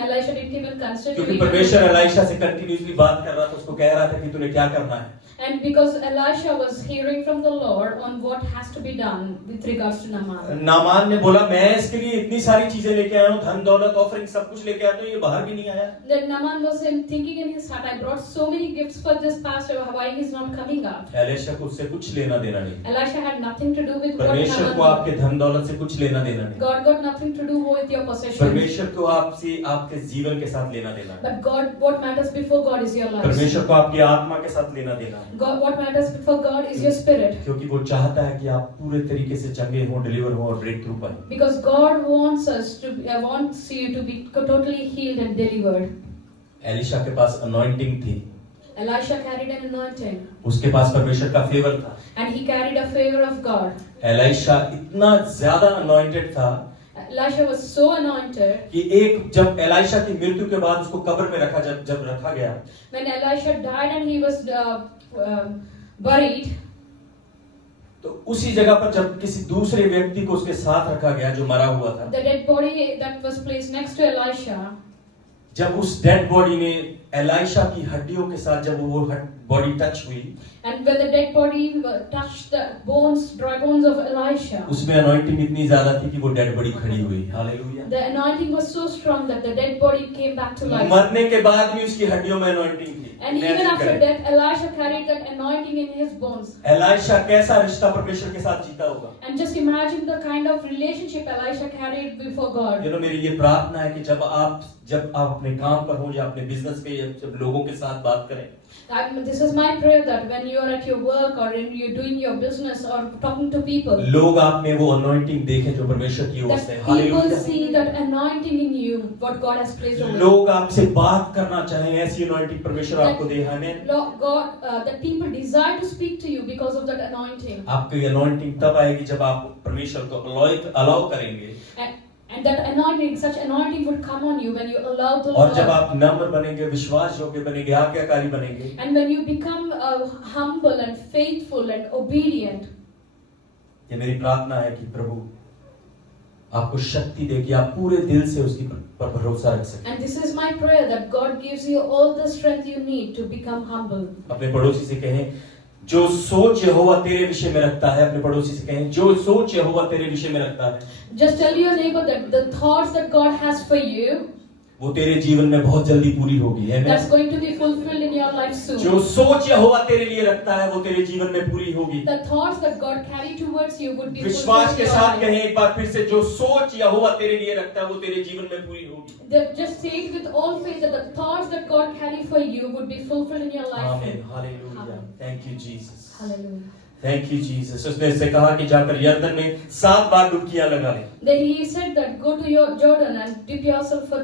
Elisha didn't even consider. क्योंकि परमेश्वर एलिशा से कंटिन्यूअसली बात कर रहा था, उसको कह रहा था कि तूने क्या करना है। And because Elisha was hearing from the Lord on what has to be done with regards to Naaman. Naaman ने बोला मैं इसके लिए इतनी सारी चीजें लेके आया हूँ, धन दौलत ऑफरिंग सब कुछ लेके आया, तो ये बाहर भी नहीं आया। Then Naaman was thinking in his heart, I brought so many gifts for this pastor, why he's not coming out? Elisha को उससे कुछ लेना देना नहीं। Elisha had nothing to do with what परमेश्वर Naaman को did. आपके धन दौलत से कुछ लेना देना नहीं। God got nothing to do with your possessions. परमेश्वर को आपसे आपके जीवन के साथ लेना देना है। But God, what matters before God is your life. परमेश्वर को आपकी आत्मा के साथ लेना देना है। God, what matters before God is your spirit. क्योंकि वो चाहता है कि आप पूरे तरीके से चंगे हो, डिलीवर हो और ब्रेक थ्रू पाएं। Because God wants us to wants you to be totally healed and delivered. Elisha के पास अनॉइंटिंग थी। Elisha carried an anointing. उसके पास परमेश्वर का फेवर था। And he carried a favor of God. Elisha इतना ज्यादा अनॉइंटेड था Elisha was so anointed. कि एक जब एलिशा की मृत्यु के बाद उसको कब्र में रखा जब रखा गया, When Elisha died and he was buried, तो उसी जगह पर जब किसी दूसरे व्यक्ति को उसके साथ रखा गया जो मरा हुआ था, the dead body that was placed next to Elisha, जब उस डेड बॉडी में एलिशा की हड्डियों के साथ जब वो बॉडी टच हुई, and when the dead body touched the dry bones of Elisha, उसमें अनॉइंटिंग इतनी ज्यादा थी कि वो डेड बॉडी खड़ी हुई। Hallelujah. the anointing was so strong that the dead body came back to life. मरने के बाद भी उसकी हड्डियों में अनॉइंटिंग थी। And even after death, Elisha carried that anointing in his bones. Elisha कैसा रिश्ता परमेश्वर के साथ जीता होगा। And just imagine the kind of relationship Elisha carried before God. मेरी ये प्रार्थना है कि जब आप अपने काम पर हो या अपने बिजनेस पे या जब लोगों के साथ बात करें, This is my prayer that when you are at your work or when you're doing your business or talking to people, लोग आप में वो अनॉइंटिंग देखें जो परमेश्वर की ओर that से। people hallelujah. see that anointing in you, what God has placed over you. लोग आपसे बात करना चाहें, ऐसी अनॉइंटिंग परमेश्वर आपको दे। आमीन। God, that people desire to speak to you because of that anointing. आपकी अनॉइंटिंग तब आएगी जब आप परमेश्वर को अलाउ करेंगे, And that anointing, such anointing would come on you when you allow the और जब Lord. आप नम्र बनेंगे, विश्वास योग्य बनेंगे, आज्ञाकारी बनेंगे, And when you become humble and faithful and obedient. ये मेरी प्रार्थना है कि प्रभु आपको शक्ति दे कि आप पूरे दिल से उसकी पर भरोसा रख सकें। And this is my prayer that God gives you all the strength you need to become humble. अपने पड़ोसी से कहें जो सोच यहोवा तेरे विषय में रखता है, अपने पड़ोसी से कहें, जो सोच यहोवा तेरे विषय में रखता है, Just tell your neighbor that the thoughts that God has for you, वो तेरे जीवन में बहुत जल्दी पूरी होगी, है that's going to be fulfilled in your life soon. जो सोच यहोवा तेरे लिए रखता है वो तेरे जीवन में पूरी होगी। The thoughts that God carry towards you would be विश्वास fulfilled के in your साथ life. कहें एक बार फिर से, जो सोच यहोवा तेरे लिए रखता है वो तेरे जीवन में पूरी होगी। Just say it with all faith that the thoughts that God carry for you would be fulfilled in your life. आमीन, hallelujah, thank you Jesus, Hallelujah. Thank you Jesus. उसने इससे कहा कि जाकर यरदन में 7 बार डुबकियां लगा ले। Then he said that go to your Jordan and dip yourself for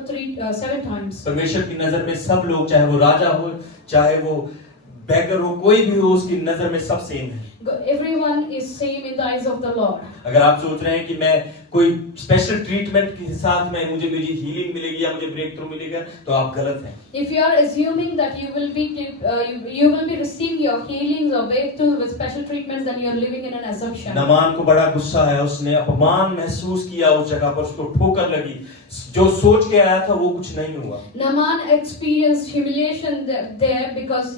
7 times. परमेश्वर की नजर में सब लोग, चाहे वो राजा हो, चाहे वो बेगर हो, कोई भी हो, उसकी नजर में सब सेम है। Everyone is same in the eyes of the Lord. अगर आप सोच रहे हैं कि मैं कोई स्पेशल ट्रीटमेंट के साथ में मुझे मेरी हीलिंग मिलेगी या मुझे ब्रेक थ्रू मिलेगा, तो आप गलत हैं। If you are assuming that you will be receiving your healings or breakthrough with special treatments, then you are living in an assumption. Naaman को बड़ा गुस्सा है, उसने अपमान महसूस किया उस जगह पर, उसको ठोकर लगी, जो सोच के आया था वो कुछ नहीं हुआ। Naaman experienced humiliation there because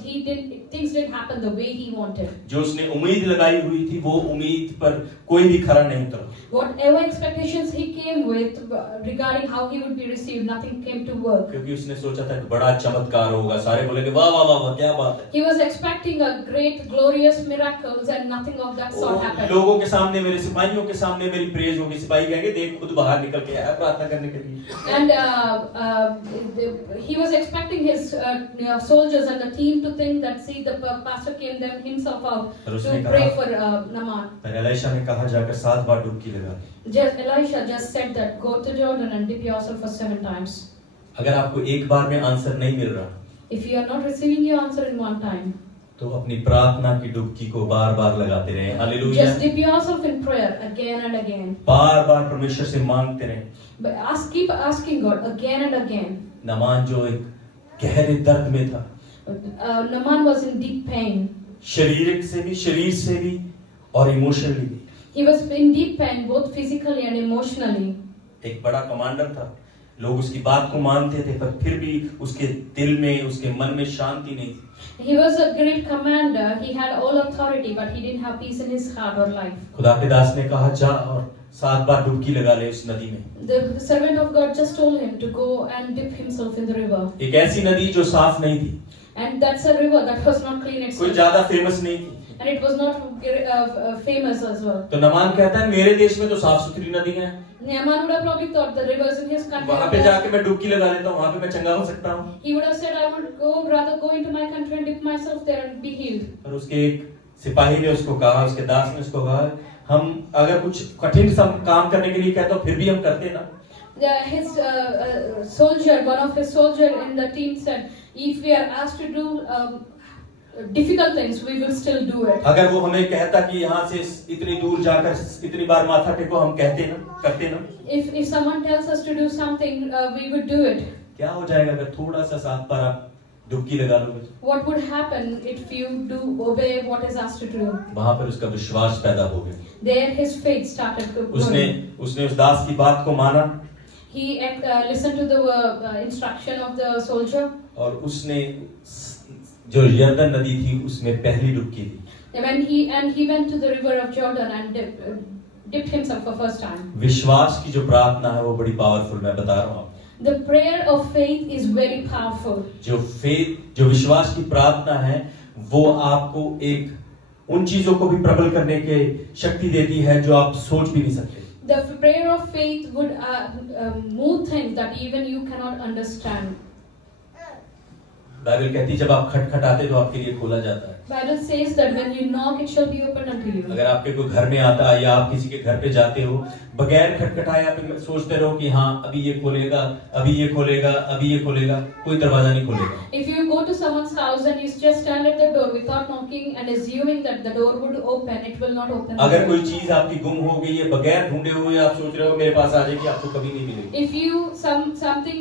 things didn't happen the way he wanted. जो उसने उम्मीद लगाई हुई थी वो उम्मीद पर कोई भी खरा नहीं उतरा। Whatever expectations he came with regarding how he would be received, nothing came to work. क्योंकि उसने सोचा था कि बड़ा चमत्कार होगा, सारे बोलेंगे वाह वाह वाह वाह क्या बात है। He was expecting a great glorious miracles and nothing of that sort happened. लोगों के सामने, मेरे सिपाहियों के सामने मेरी प्रेज होगी, सिपाही कहेंगे देख खुद बाहर निकल के आया प्रार्थना करने के लिए। And he was expecting his soldiers and the team to think that see the pastor came them himself out to pray for Naaman. पर एलीशा ने कहा जाकर 7 बार डुबकी लगा। Elisha just said that go to Jordan and dip yourself for 7 times. अगर आपको एक बार में आंसर नहीं मिल रहा, If you are not receiving your answer in one time, तो अपनी प्रार्थना की डुबकी को बार-बार लगाते रहें। Hallelujah. just dip yourself in prayer again and again. बार-बार परमेश्वर से मांगते रहें। But keep asking God again and again. Naaman जो एक गहरे दर्द में था, Naaman was in deep pain. शरीर से भी और इमोशनली भी। He was in deep pain both physically and emotionally. एक बड़ा कमांडर था, लोग उसकी बात को मानते थे, पर फिर भी उसके दिल में, उसके मन में शांति नहीं थी। He was a great commander. He had all authority, but he didn't have peace in his heart or life. खुदा के दास ने कहा जा और 7 बार डुबकी लगा ले उस नदी में। The servant of God just told him to go and dip himself in the river. एक ऐसी नदी जो साफ नहीं थी, And that's a river that was not clean कोई itself. ज्यादा फेमस नहीं थी। And it was not famous as well. तो नमान कहता है मेरे देश में तो साफ सुथरी नदी है, Naaman would have probably thought the rivers in his country. वहां पे जाके मैं डुबकी लगा लेता हूँ, वहां पे मैं चंगा हो सकता हूँ। He would have said, I would rather go into my country and dip myself there and be healed. और उसके एक सिपाही ने उसको कहा, उसके दास ने उसको कहा, हम अगर कुछ कठिन काम करने के लिए कहते हो फिर भी हम करते ना। His soldier, one of his soldier in the team said, if we are asked to do difficult things, we will still do it. अगर वो हमें कहता कि यहाँ से इतनी दूर जाकर इतनी बार माथा टेको, हम कहते ना, करते ना। If someone tells us to do something, we would do it. क्या हो जाएगा अगर थोड़ा सा 7 बार आप डुबकी लगा लोगे? What would happen if you do obey what is asked to do? वहां पर उसका विश्वास पैदा हो गया। There his faith started to grow. उसने उस दास की बात को माना। He listened to the instruction of the soldier. और उसने जो यरदन नदी थी उसमें पहली डुबकी दी। When he went to the river of Jordan and dipped himself for first time. विश्वास की जो प्रार्थना है वो बड़ी पावरफुल, मैं बता रहा हूँ। The prayer of faith is very powerful. जो विश्वास की प्रार्थना है वो आपको एक उन चीजों को भी प्रबल करने की शक्ति देती है जो आप सोच भी नहीं सकते। The prayer of faith would move things that even you cannot understand. Bible कहती है जब आप खटखटाते तो आपके लिए खोला जाता है। Bible says that when you knock, it shall be opened unto you. अगर आपके कोई घर में आता है या आप किसी के घर पे जाते हो, बगैर खटखटाए आप सोचते रहो कि हाँ अभी ये खोलेगा, अभी ये खोलेगा, अभी ये खोलेगा, कोई दरवाजा नहीं खोलेगा। If you go to someone's house and you just stand at the door without knocking and assuming that the door would open, it will not open. अगर कोई चीज आपकी गुम हो गई है, बगैर ढूंढे हुए आप सोच रहे हो मेरे पास आ जाएगी, आपको कभी नहीं मिलेगी। If you something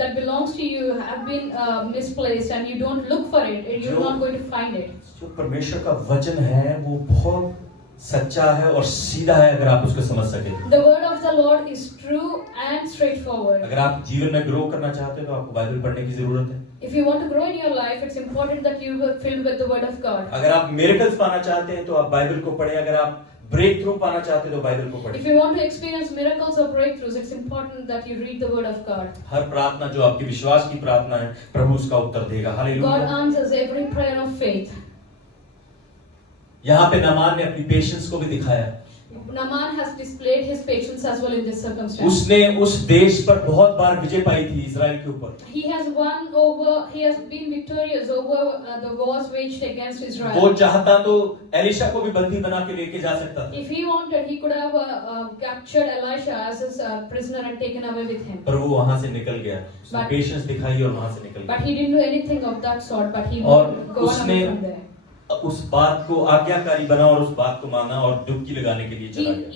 that belongs to you have been misplaced and you don't look for it, you're not going to find it. जो परमेश्वर का वचन है वो बहुत सच्चा है और सीधा है, अगर आप उसको समझ सके। The word of the Lord is true and straightforward. अगर आप जीवन में ग्रो करना चाहते हैं तो आपको बाइबल पढ़ने की जरूरत है। If you want to grow in your life, it's important that you are filled with the Word of God. अगर आप मिरेकल्स पाना चाहते हैं तो आप बाइबल को पढ़ें। अगर आप ब्रेक थ्रू पाना चाहते हैं तो बाइबल को पढ़ें। If you want to experience miracles or breakthroughs, it's important that you read the Word of God. हर प्रार्थना जो आपकी विश्वास की प्रार्थना है, प्रभु उसका उत्तर देगा। God hallelujah. answers every prayer of faith. यहाँ पे नामान ने अपनी पेशेंस को भी दिखाया। Naaman has displayed his patience as well in this circumstance. उसने उस देश पर बहुत बार विजय पाई थी, इजराइल के ऊपर। He has been victorious over the wars waged against Israel. वो चाहता तो एलिशा को भी बंदी बना के लेके जा सकता था। If he wanted, he could have captured Elisha as his prisoner and taken away with him. पर वो वहां से निकल गया। उसने But- पेशेंस दिखाई और वहां से निकल But गया। he didn't do anything of that sort. But he और gone उसने away from there. उस बात को आज्ञाकारी बना और उस बात को माना और डुबकी लगाने के लिए चला गया।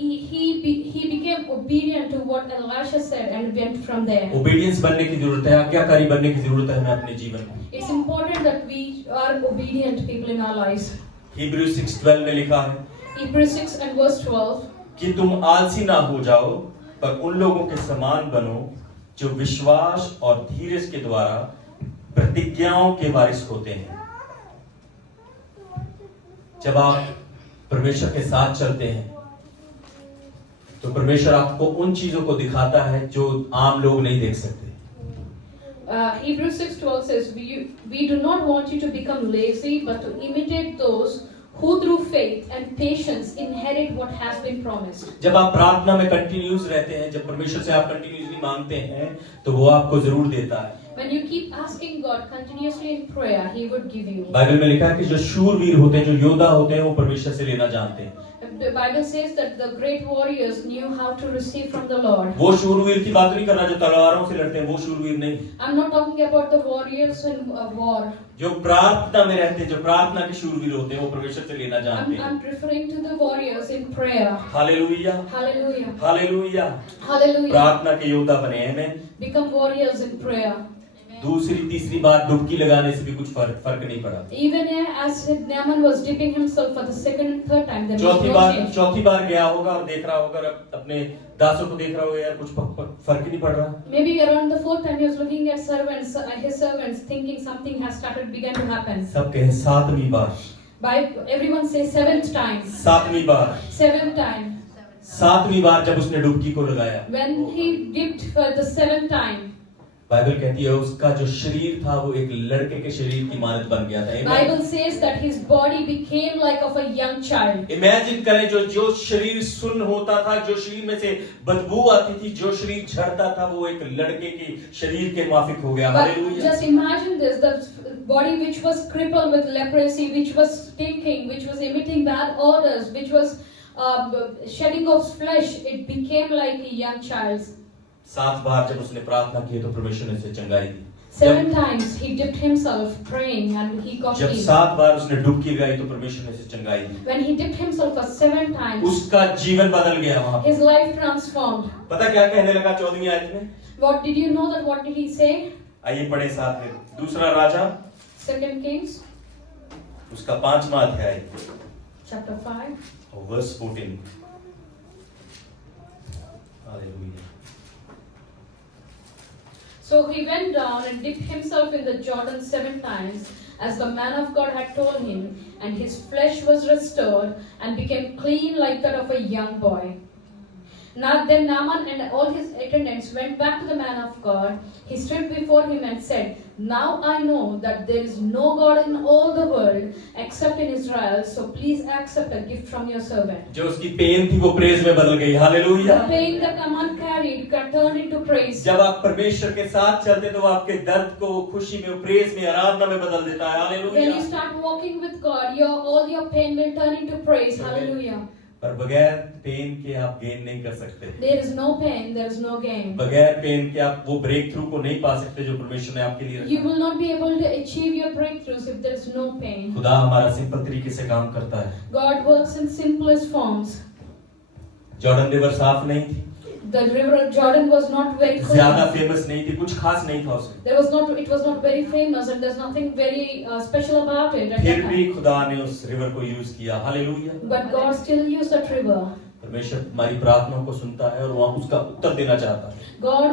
He became obedient to what Elisha said and went from there. Obedience बनने की जरूरत है, आज्ञाकारी बनने की जरूरत है हमें अपने जीवन में। It's important that we are obedient people in our lives. Hebrews 6:12 में लिखा है Hebrews 6 and verse 12. कि तुम आलसी ना हो जाओ, पर उन लोगों के समान बनो जो विश्वास और धीरज के द्वारा प्रतिज्ञाओं के वारिस होते हैं। जब आप परमेश्वर के साथ चलते हैं तो परमेश्वर आपको उन चीजों को दिखाता है जो आम लोग नहीं देख सकते। Hebrews 6:12 says, we do not want you to become lazy, but to imitate those who through faith and patience inherit what has been promised. जब आप प्रार्थना में कंटिन्यूस रहते हैं, जब परमेश्वर से आप कंटिन्यूसली मांगते हैं, तो वो आपको जरूर देता है। When you keep asking God continuously in prayer, He would give you. Bible में लिखा है कि जो शूरवीर होते हैं, जो योद्धा होते हैं, वो परमेश्वर से लेना जानते हैं। The Bible says that the great warriors knew how to receive from the Lord. वो शूरवीर की बात नहीं कर रहा जो तलवारों से लड़ते हैं, वो शूरवीर नहीं। I'm not talking about the warriors in war. जो प्रार्थना में रहते हैं, जो प्रार्थना के शूरवीर होते हैं, वो परमेश्वर से लेना जानते हैं। I'm referring to the warriors in prayer. Hallelujah, Hallelujah. Hallelujah. Hallelujah. प्रार्थना के योद्धा बने हैं हमें। Become warriors in prayer. दूसरी तीसरी बार डुबकी लगाने से भी कुछ फर्क नहीं पड़ा। Even as Naaman was dipping himself for the second and third time, there was no change. चौथी बार गया होगा और देख रहा होगा, अपने दासों को देख रहा होगा, यार कुछ फर्क ही नहीं पड़ रहा। Maybe around the fourth time he was looking at his servants, thinking something has began to happen. सब कहें सातवीं बार। Everyone say seventh time. सातवीं बार। Seventh time. सातवीं बार जब उसने डुबकी को लगाया। When he dipped for the seventh time. Bible कहती है उसका जो शरीर था वो एक लड़के के शरीर की मानद बन गया था। Bible says that his body became like of a young child. Imagine करें जो शरीर सुन्न होता था, जो शरीर में से बदबू आती थी, जो शरीर झड़ता था, वो एक लड़के के शरीर के माफिक हो गया। But hallelujah. just imagine this, the body which was crippled with leprosy, which was stinking, which was emitting bad odors, which was shedding of flesh, it became like a young child's. 7 बार जब उसने प्रार्थना की तो परमेश्वर ने उसे चंगाई दी। 7 times he dipped himself praying and he got जब healed. 7 बार उसने डुबकी लगाई तो परमेश्वर ने उसे चंगाई दी। When he dipped himself for 7 times, उसका जीवन बदल गया वहां। his life transformed. पता क्या कहने लगा 14वीं आयत में? What did you know that? What did he say? आइए पढ़े साथ में। दूसरा राजा 2 Kings उसका 5वां अध्याय chapter 5 और verse 14। Hallelujah. So he went down and dipped himself in the Jordan 7 times, as the man of God had told him, and his flesh was restored and became clean like that of a young boy. Now then Naaman and all his attendants went back to the man of God. He stood before him and said, Now I know that there is no God in all the world except in Israel, so please accept a gift from your servant. जो उसकी pen थी वो praise में बदल गई। Hallelujah. The pain that Naaman carried got turned into praise. जब आप परमेश्वर के साथ चलते तो वो आपके दर्द को खुशी में, प्रेज में, आराधना में बदल देता है। When you hallelujah. start walking with God, all your pain will turn into praise. Hallelujah. पर बगैर पेन के आप गेन नहीं कर सकते। There is no pain, there is no gain. बगैर पेन के आप वो ब्रेक थ्रू को नहीं पा सकते जो परमेश्वर ने आपके लिए You रखा। will not be able to achieve your breakthroughs if there is no pain. खुदा हमारा सिंपल तरीके से काम करता है। God works in simplest forms. Jordan river साफ नहीं थी, The river Jordan was not very ज्यादा clean. फेमस नहीं थी, कुछ खास नहीं था उसमें। It was not very famous, and there's nothing very special about it at that फिर भी time. खुदा ने उस रिवर को यूज किया। Hallelujah. But God still used that river. परमेश्वर हमारी प्रार्थनाओं को सुनता है और वहाँ उसका उत्तर देना चाहता है। God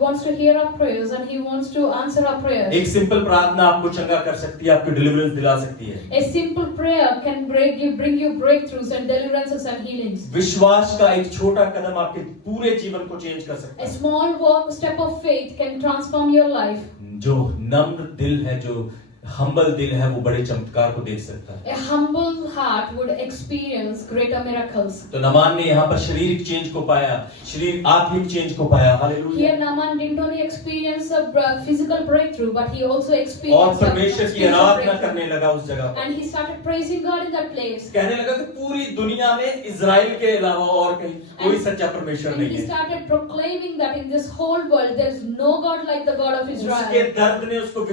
wants to hear our prayers and He wants to answer our prayers. एक सिंपल प्रार्थना आपको चंगा कर सकती है, आपको डिलीवरेंस दिला सकती है। A simple prayer can bring you breakthroughs and deliverances and healings. विश्वास का एक छोटा कदम आपके पूरे जीवन को चेंज कर सकता A है। small step of faith can transform your life. जो नम्र दिल है, जो हम्बल दिल है, वो बड़े चमत्कार को देख सकता है। A humble heart would experience greater miracles. तो नमान ने यहाँ पर शारीरिक चेंज को पाया, शरीर आत्मिक चेंज को पाया। Hallelujah. Here Naaman didn't only experience a physical breakthrough, but he also और experienced परमेश्वर a की spiritual आराधना breakthrough. करने लगा उस जगह पर। And he started praising God in that place. कहने लगा कि पूरी दुनिया में इज़राइल के अलावा और कहीं कोई सच्चा परमेश्वर And नहीं he है। started proclaiming that in this whole world there is no God like the God of उसके Israel. दर्द ने उसको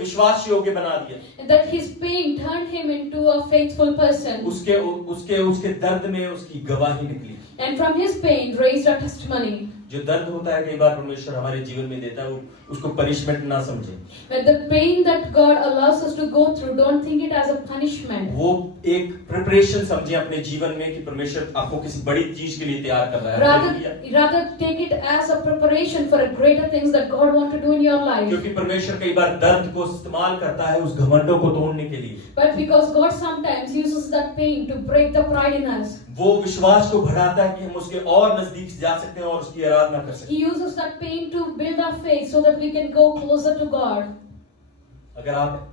विश्वास योग्य बना दिया। And that his pain turned him into a faithful person. उसके दर्द में उसकी गवाही निकली। And from his pain raised a testimony. जो दर्द होता है कई बार परमेश्वर हमारे जीवन में देता है, उसको पनिशमेंट ना समझे। But the pain that God allows us to go through, don't think it as a punishment. वो एक प्रिपरेशन समझे अपने जीवन में कि परमेश्वर आपको किसी बड़ी चीज के लिए तैयार कर रहा है। Rather take it as a preparation for a greater things that God wants to do in your life. क्योंकि परमेश्वर कई बार दर्द को इस्तेमाल करता है उस घमंडों को तोड़ने के लिए। But because God sometimes uses that pain to break the pride in us. वो विश्वास को बढ़ाता है कि हम उसके और नजदीक जा सकते हैं और उसकी आराधना कर सकते He uses that pain to build our faith so that we can go closer to God. हैं। अगर आप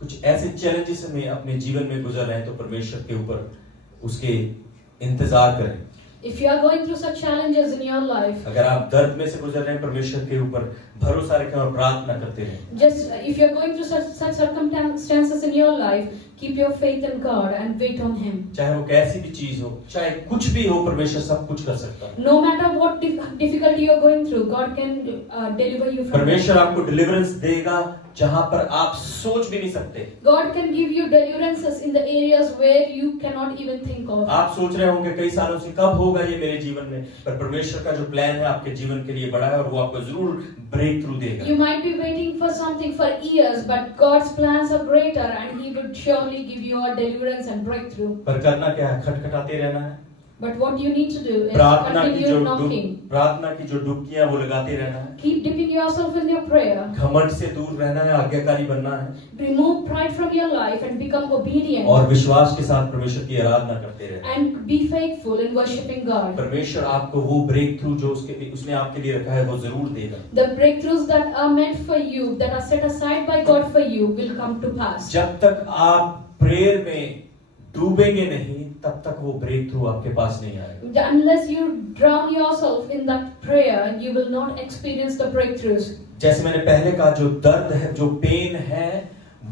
कुछ ऐसे चैलेंजेस में अपने जीवन में गुजर रहे हैं तो परमेश्वर के ऊपर उसके इंतजार करें। If you are going through such challenges in your life, अगर आप दर्द में से गुजर रहे हैं परमेश्वर के ऊपर भरोसा रखें और प्रार्थना करते रहें। just if you are going through such circumstances in your life, keep your faith in God and wait on Him. चाहे वो कैसी भी चीज हो, चाहे कुछ भी हो, परमेश्वर सब कुछ कर सकता है। No matter what difficulty you are going through, God can deliver you from it. परमेश्वर आपको डिलीवरेंस देगा जहां पर आप सोच भी नहीं सकते। God can give you deliverances in the areas where you cannot even think of. आप सोच रहे होंगे कई सालों से कब होगा ये मेरे जीवन में, पर परमेश्वर का जो प्लान है आपके जीवन के लिए बड़ा है और वो आपको जरूर ब्रेक थ्रू देगा। You might be waiting for something for years, but God's plans are greater and He would surely give you a deliverance and breakthrough. पर करना क्या है? खटखटाते रहना है। But what you need to do is प्रार्थना की जो डुबकियां वो लगाते रहना है। Keep dipping yourself in your prayer. घमंड से दूर रहना है, आज्ञाकारी बनना है। Remove pride from your life and become obedient. और विश्वास के साथ परमेश्वर की आराधना करते रहना। And be faithful in worshiping God. परमेश्वर आपको वो ब्रेक थ्रू जो उसने आपके लिए रखा है वो जरूर देगा। The breakthroughs that are meant for you, that are set aside by God for you, will come to pass. जब तक आप प्रेयर में डूबेंगे नहीं, तब तक वो ब्रेक थ्रू आपके पास नहीं आएगा। Unless you drown yourself in that prayer, you will not experience the breakthroughs. जैसे मैंने पहले कहा, जो दर्द है, जो पेन है,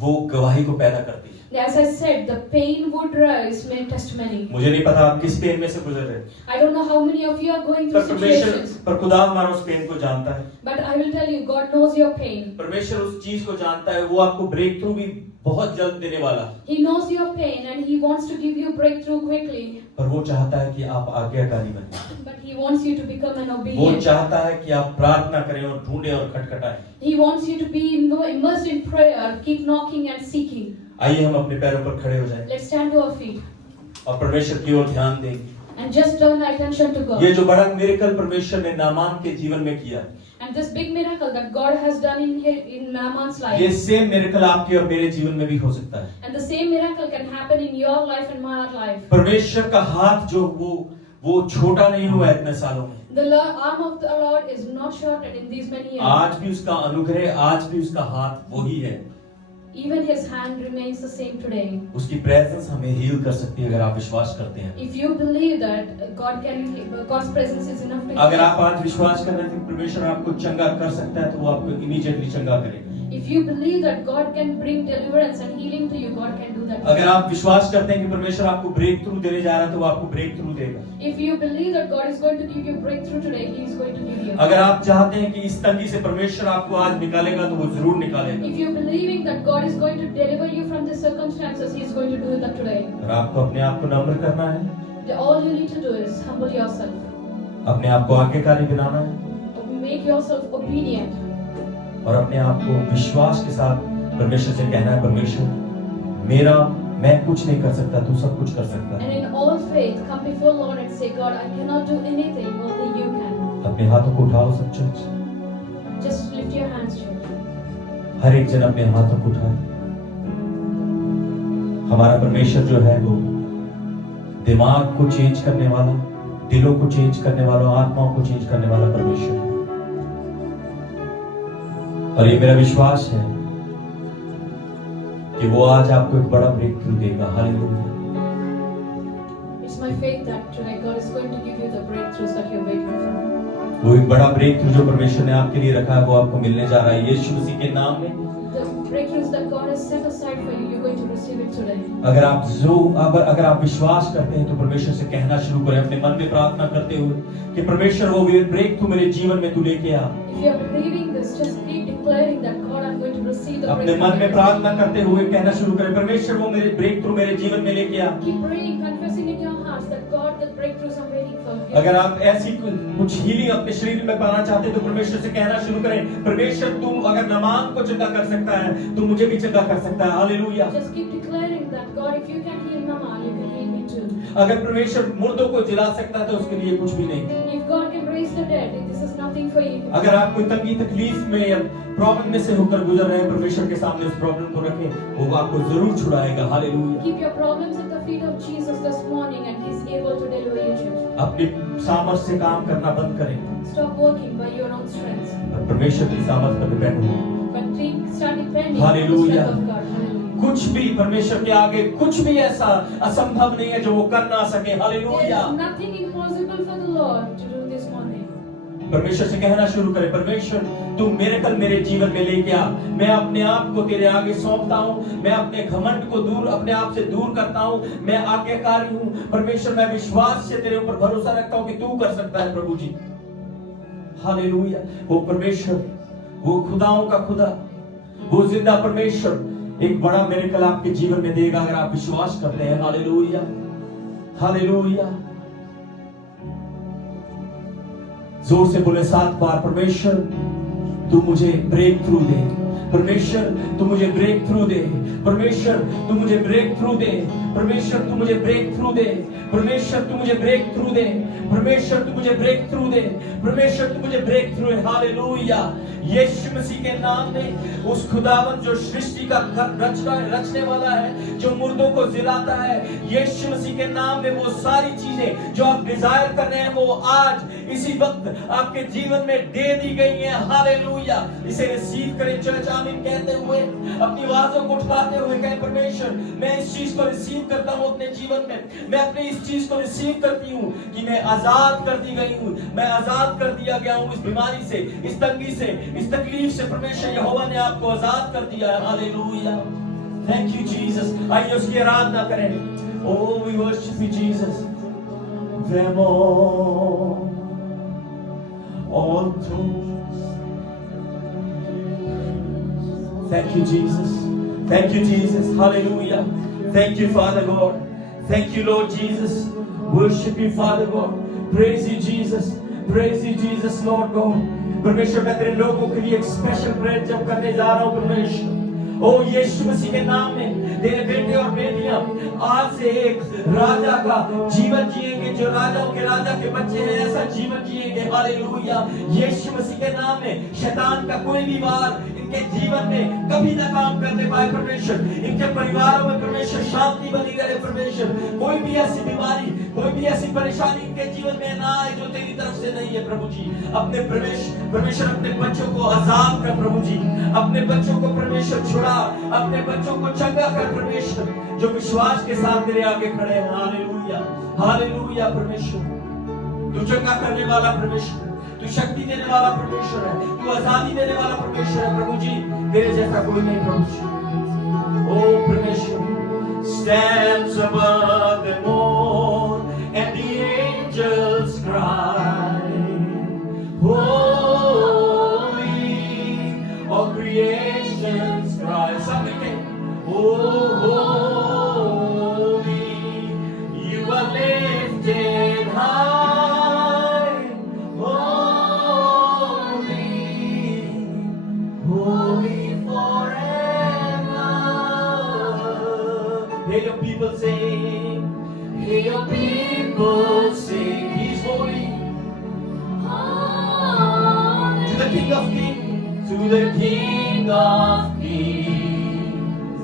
वो गवाही को पैदा करती है। As I said, the pain would rise my testimony. मुझे नहीं पता आप किस पेन में से गुजर रहे हैं, I don't know how many of you are going through situations. पर खुदा हमारा उस पेन को जानता है। But I will tell you, God knows your pain. परमेश्वर उस चीज को जानता है, वो आपको ब्रेक थ्रू भी बहुत जल्द देने वाला है। He knows your pain and He wants to give you breakthrough quickly. पर वो चाहता है कि आप आज्ञाकारी बने। But He wants you to become an वो obedient. चाहता है कि आप प्रार्थना करें और ढूंढें और खटखटाएं। He wants you to be immersed in prayer, keep knocking and seeking. आइए हम अपने पैरों पर खड़े हो जाएं Let's stand to our feet और परमेश्वर की ओर ध्यान दें। and just turn our attention to God. ये जो बड़ा मिरेकल परमेश्वर ने नामान के जीवन में किया, And this big miracle that God has done in Naaman's life. ये सेम मिरेकल आपके और मेरे जीवन में भी हो सकता है। And the same miracle can happen in your life and my life. परमेश्वर का हाथ जो वो छोटा नहीं हुआ इतने सालों में। The arm of the Lord is not shortened in these many years. आज भी उसका अनुग्रह, आज भी उसका हाथ वही है। Even His hand remains the same today. उसकी प्रेजेंस हमें हील कर सकती है अगर आप विश्वास करते हैं। If you believe that God's presence is enough to अगर heal. आप आज विश्वास कर रहे हैं कि परमेश्वर आपको चंगा कर सकता है तो वो आपको इमीडिएटली चंगा करेगा। If you believe that God can bring deliverance and healing to you, God can do that. अगर आप विश्वास करते हैं कि परमेश्वर आपको ब्रेक थ्रू देने जा रहा है तो वो आपको ब्रेक थ्रू देगा। If you believe that God is going to give you breakthrough today, He is going to give you. अगर आप चाहते हैं कि इस तंगी से परमेश्वर आपको आज निकालेगा तो वो जरूर निकालेगा। If you believing that God is going to deliver you from the circumstances, He is going to do that today. और आपको अपने आप को नम्र करना है, All you need to do is humble yourself. अपने आप को आज्ञाकारी बनाना है Make yourself obedient. और अपने आप को विश्वास के साथ परमेश्वर से कहना है, परमेश्वर मेरा मैं कुछ नहीं कर सकता, तू सब कुछ कर सकता And है। in all faith, come before Lord and say, God, I cannot do anything, only you can. अपने हाथों को उठाओ सब church, Just lift your hands, children. हर एक जन अपने हाथों को उठाए। हमारा परमेश्वर जो है वो दिमाग को चेंज करने वाला, दिलों को चेंज करने वाला, आत्माओं को चेंज करने वाला परमेश्वर है। और ये मेरा विश्वास है कि वो आज आपको एक बड़ा ब्रेक थ्रू देगा। Hallelujah. It's my faith that today God is going to give you the breakthroughs that you're waiting for. वो एक बड़ा ब्रेक थ्रू जो परमेश्वर ने आपके लिए रखा है वो आपको मिलने जा रहा है यीशु मसीह के नाम में। The breakthroughs that God has set aside for you, you're going to receive it today. अगर आप विश्वास करते हैं तो परमेश्वर से कहना शुरू करें, अपने मन में प्रार्थना करते हुए कि परमेश्वर वो ब्रेक थ्रू मेरे जीवन में तू लेके आ। If you are believing this, just keep declaring that God, I'm going to receive the अपने breakthrough. मन में प्रार्थना करते हुए कहना शुरू करें, परमेश्वर वो मेरे ब्रेक थ्रू मेरे जीवन में लेके आ। Keep praying, confessing in your hearts that God, the breakthroughs I'm waiting for. अगर आप ऐसी कुछ हीलिंग अपने शरीर में पाना चाहते हैं तो परमेश्वर से कहना शुरू करें, परमेश्वर तू अगर नामान को चंगा कर सकता है तो मुझे भी चंगा कर सकता है। Hallelujah. Just keep declaring that God, if you can heal Naman, you can heal me too. अगर परमेश्वर मुर्दों को जिला सकता है तो उसके लिए कुछ भी नहीं। If God can raise the dead, this is nothing for you. अगर आप कोई तंगी तकलीफ में या प्रॉब्लम में से होकर गुजर रहे हैं, परमेश्वर के सामने उस प्रॉब्लम को रखें, वो आपको जरूर छुड़ाएगा। Hallelujah. Keep your problems at the feet of Jesus this morning, and He's able to deliver you. Church. अपनी सामर्थ से काम करना बंद करें Stop working by your own strength, और परमेश्वर की सामर्थ पर डिपेंड हो। but start depending on the Hallelujah. strength of God. Hallelujah. कुछ भी परमेश्वर के आगे कुछ भी ऐसा असंभव नहीं है जो वो कर ना सके। There hallelujah. is nothing impossible for the Lord to do this morning. परमेश्वर से कहना शुरू करें, परमेश्वर तू मिरेकल मेरे जीवन में लेके आ। मैं अपने आप को तेरे आगे सौंपता हूँ, मैं अपने घमंड को दूर अपने आप से दूर करता हूँ, मैं आज्ञाकारी हूँ। परमेश्वर मैं विश्वास से तेरे ऊपर भरोसा रखता हूँ कि तू कर सकता है प्रभु जी। हालेलुया। वो परमेश्वर, वो खुदाओं का खुदा, वो जिंदा परमेश्वर एक बड़ा मिरेकल आपके जीवन में देगा अगर आप विश्वास करते हैं। हालेलुया। हालेलुया। जोर से बोले 7 बार, परमेश्वर तू मुझे ब्रेक थ्रू दे, परमेश्वर तू मुझे ब्रेक थ्रू दे, परमेश्वर तू मुझे ब्रेक थ्रू दे, परमेश्वर तू मुझे ब्रेक थ्रू दे, परमेश्वर तू मुझे ब्रेक थ्रू दे, परमेश्वर तू मुझे ब्रेक थ्रू दे, परमेश्वर तू मुझे ब्रेक थ्रू है। हालेलुया। यीशु मसीह के नाम में उस खुदावन जो सृष्टि का रचने वाला है, जो मुर्दों को जिलाता है, यीशु मसीह के नाम में वो सारी चीजें जो आप डिजायर कर रहे हैं वो आज इसी वक्त आपके जीवन में दे दी गई हैं। हालेलुया। इसे रिसीव करें चर्च, आमीन कहते हुए, अपनी आवाजों को उठाते हुए कहें, परमेश्वर मैं इस चीज को रिसीव करता हूं अपने जीवन में, मैं अपनी इस चीज को रिसीव करती हूं कि मैं आजाद कर दी गई हूं, मैं आजाद कर दिया गया हूं इस बीमारी से, इस तंगी से, इस तकलीफ से। परमेश्वर यहोवा ने आपको आजाद कर दिया है। हालेलुया। Thank you Jesus. आइए उसकी आराधना करें। Oh we worship you Jesus. All thrones. Thank you, Jesus. Thank you, Jesus. Hallelujah. Thank you, Father God. Thank you, Lord Jesus. Worship you, Father God. Praise you, Jesus. Praise you, Jesus, Lord God. परमेश्वर मैं तेरे लोगों के लिए एक special prayer जब करने जा रहा हूँ परमेश्वर। ओ यीशु मसीह के नाम में तेरे बेटे और बेटियां आज से एक राजा का जीवन जिएंगे, जो राजाओं के राजा के बच्चे हैं ऐसा जीवन जिएंगे। हालेलुया। यीशु मसीह के नाम में शैतान का कोई भी वार इनके जीवन में कभी ना काम करने पाए परमेश्वर। इनके परिवारों में परमेश्वर शांति बनी रहे परमेश्वर। कोई भी ऐसी बीमारी, कोई भी ऐसी परेशानी इनके जीवन में ना आए जो तेरी तरफ से नहीं है प्रभु जी। अपने परमेश्वर अपने बच्चों को आजाद कर प्रभु जी, अपने बच्चों को परमेश्वर छुड़ा, अपने बच्चों को चंगा कर परमेश्वर, जो विश्वास के साथ तेरे आगे खड़े हैं। हालेलुया। हालेलुया। परमेश्वर तू चंगा करने वाला परमेश्वर, तू शक्ति देने वाला परमेश्वर है, तू आजादी देने वाला परमेश्वर है प्रभु जी। तेरे जैसा कोई नहीं प्रभु जी। ओ परमेश्वर stands above them all and the angels cry holy, all creations cry. Something, oh holy, you are lifted high, holy, holy forever. ले लो King of Kings, to the King of Kings.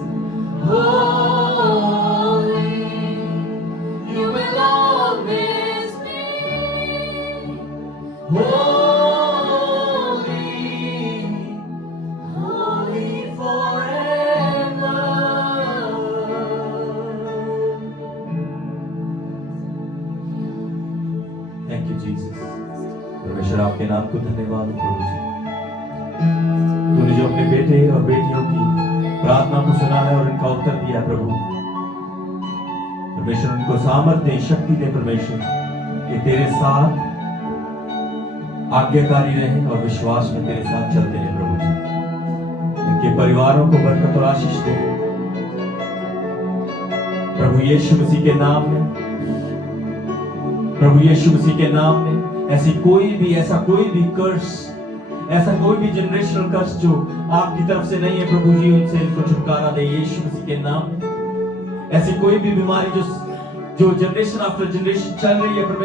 Holy, you will always be. Holy, holy forever. Thank you, Jesus. परमेश्वर आपके नाम को धन्यवाद प्रभु जी। तूने जो अपने बेटे और बेटियों की प्रार्थना को सुना है और इनका उत्तर दिया प्रभु, परमेश्वर उनको सामर्थ्य दे, शक्ति दे परमेश्वर, कि तेरे साथ आज्ञाकारी रहे और विश्वास में तेरे साथ चलते रहे प्रभु जी। इनके परिवारों को बरकत और आशीष दे प्रभु यीशु मसीह के नाम में। प्रभु यीशु मसीह के नाम में ऐसा कोई भी कर्स, ऐसा कोई भी जनरेशनल कर्स जो आपकी तरफ से नहीं है प्रभु जी, उनसे इनको छुटकारा दे यीशु मसीह के नाम में। ऐसी कोई भी बीमारी जो जनरेशन आफ्टर जनरेशन चल रही है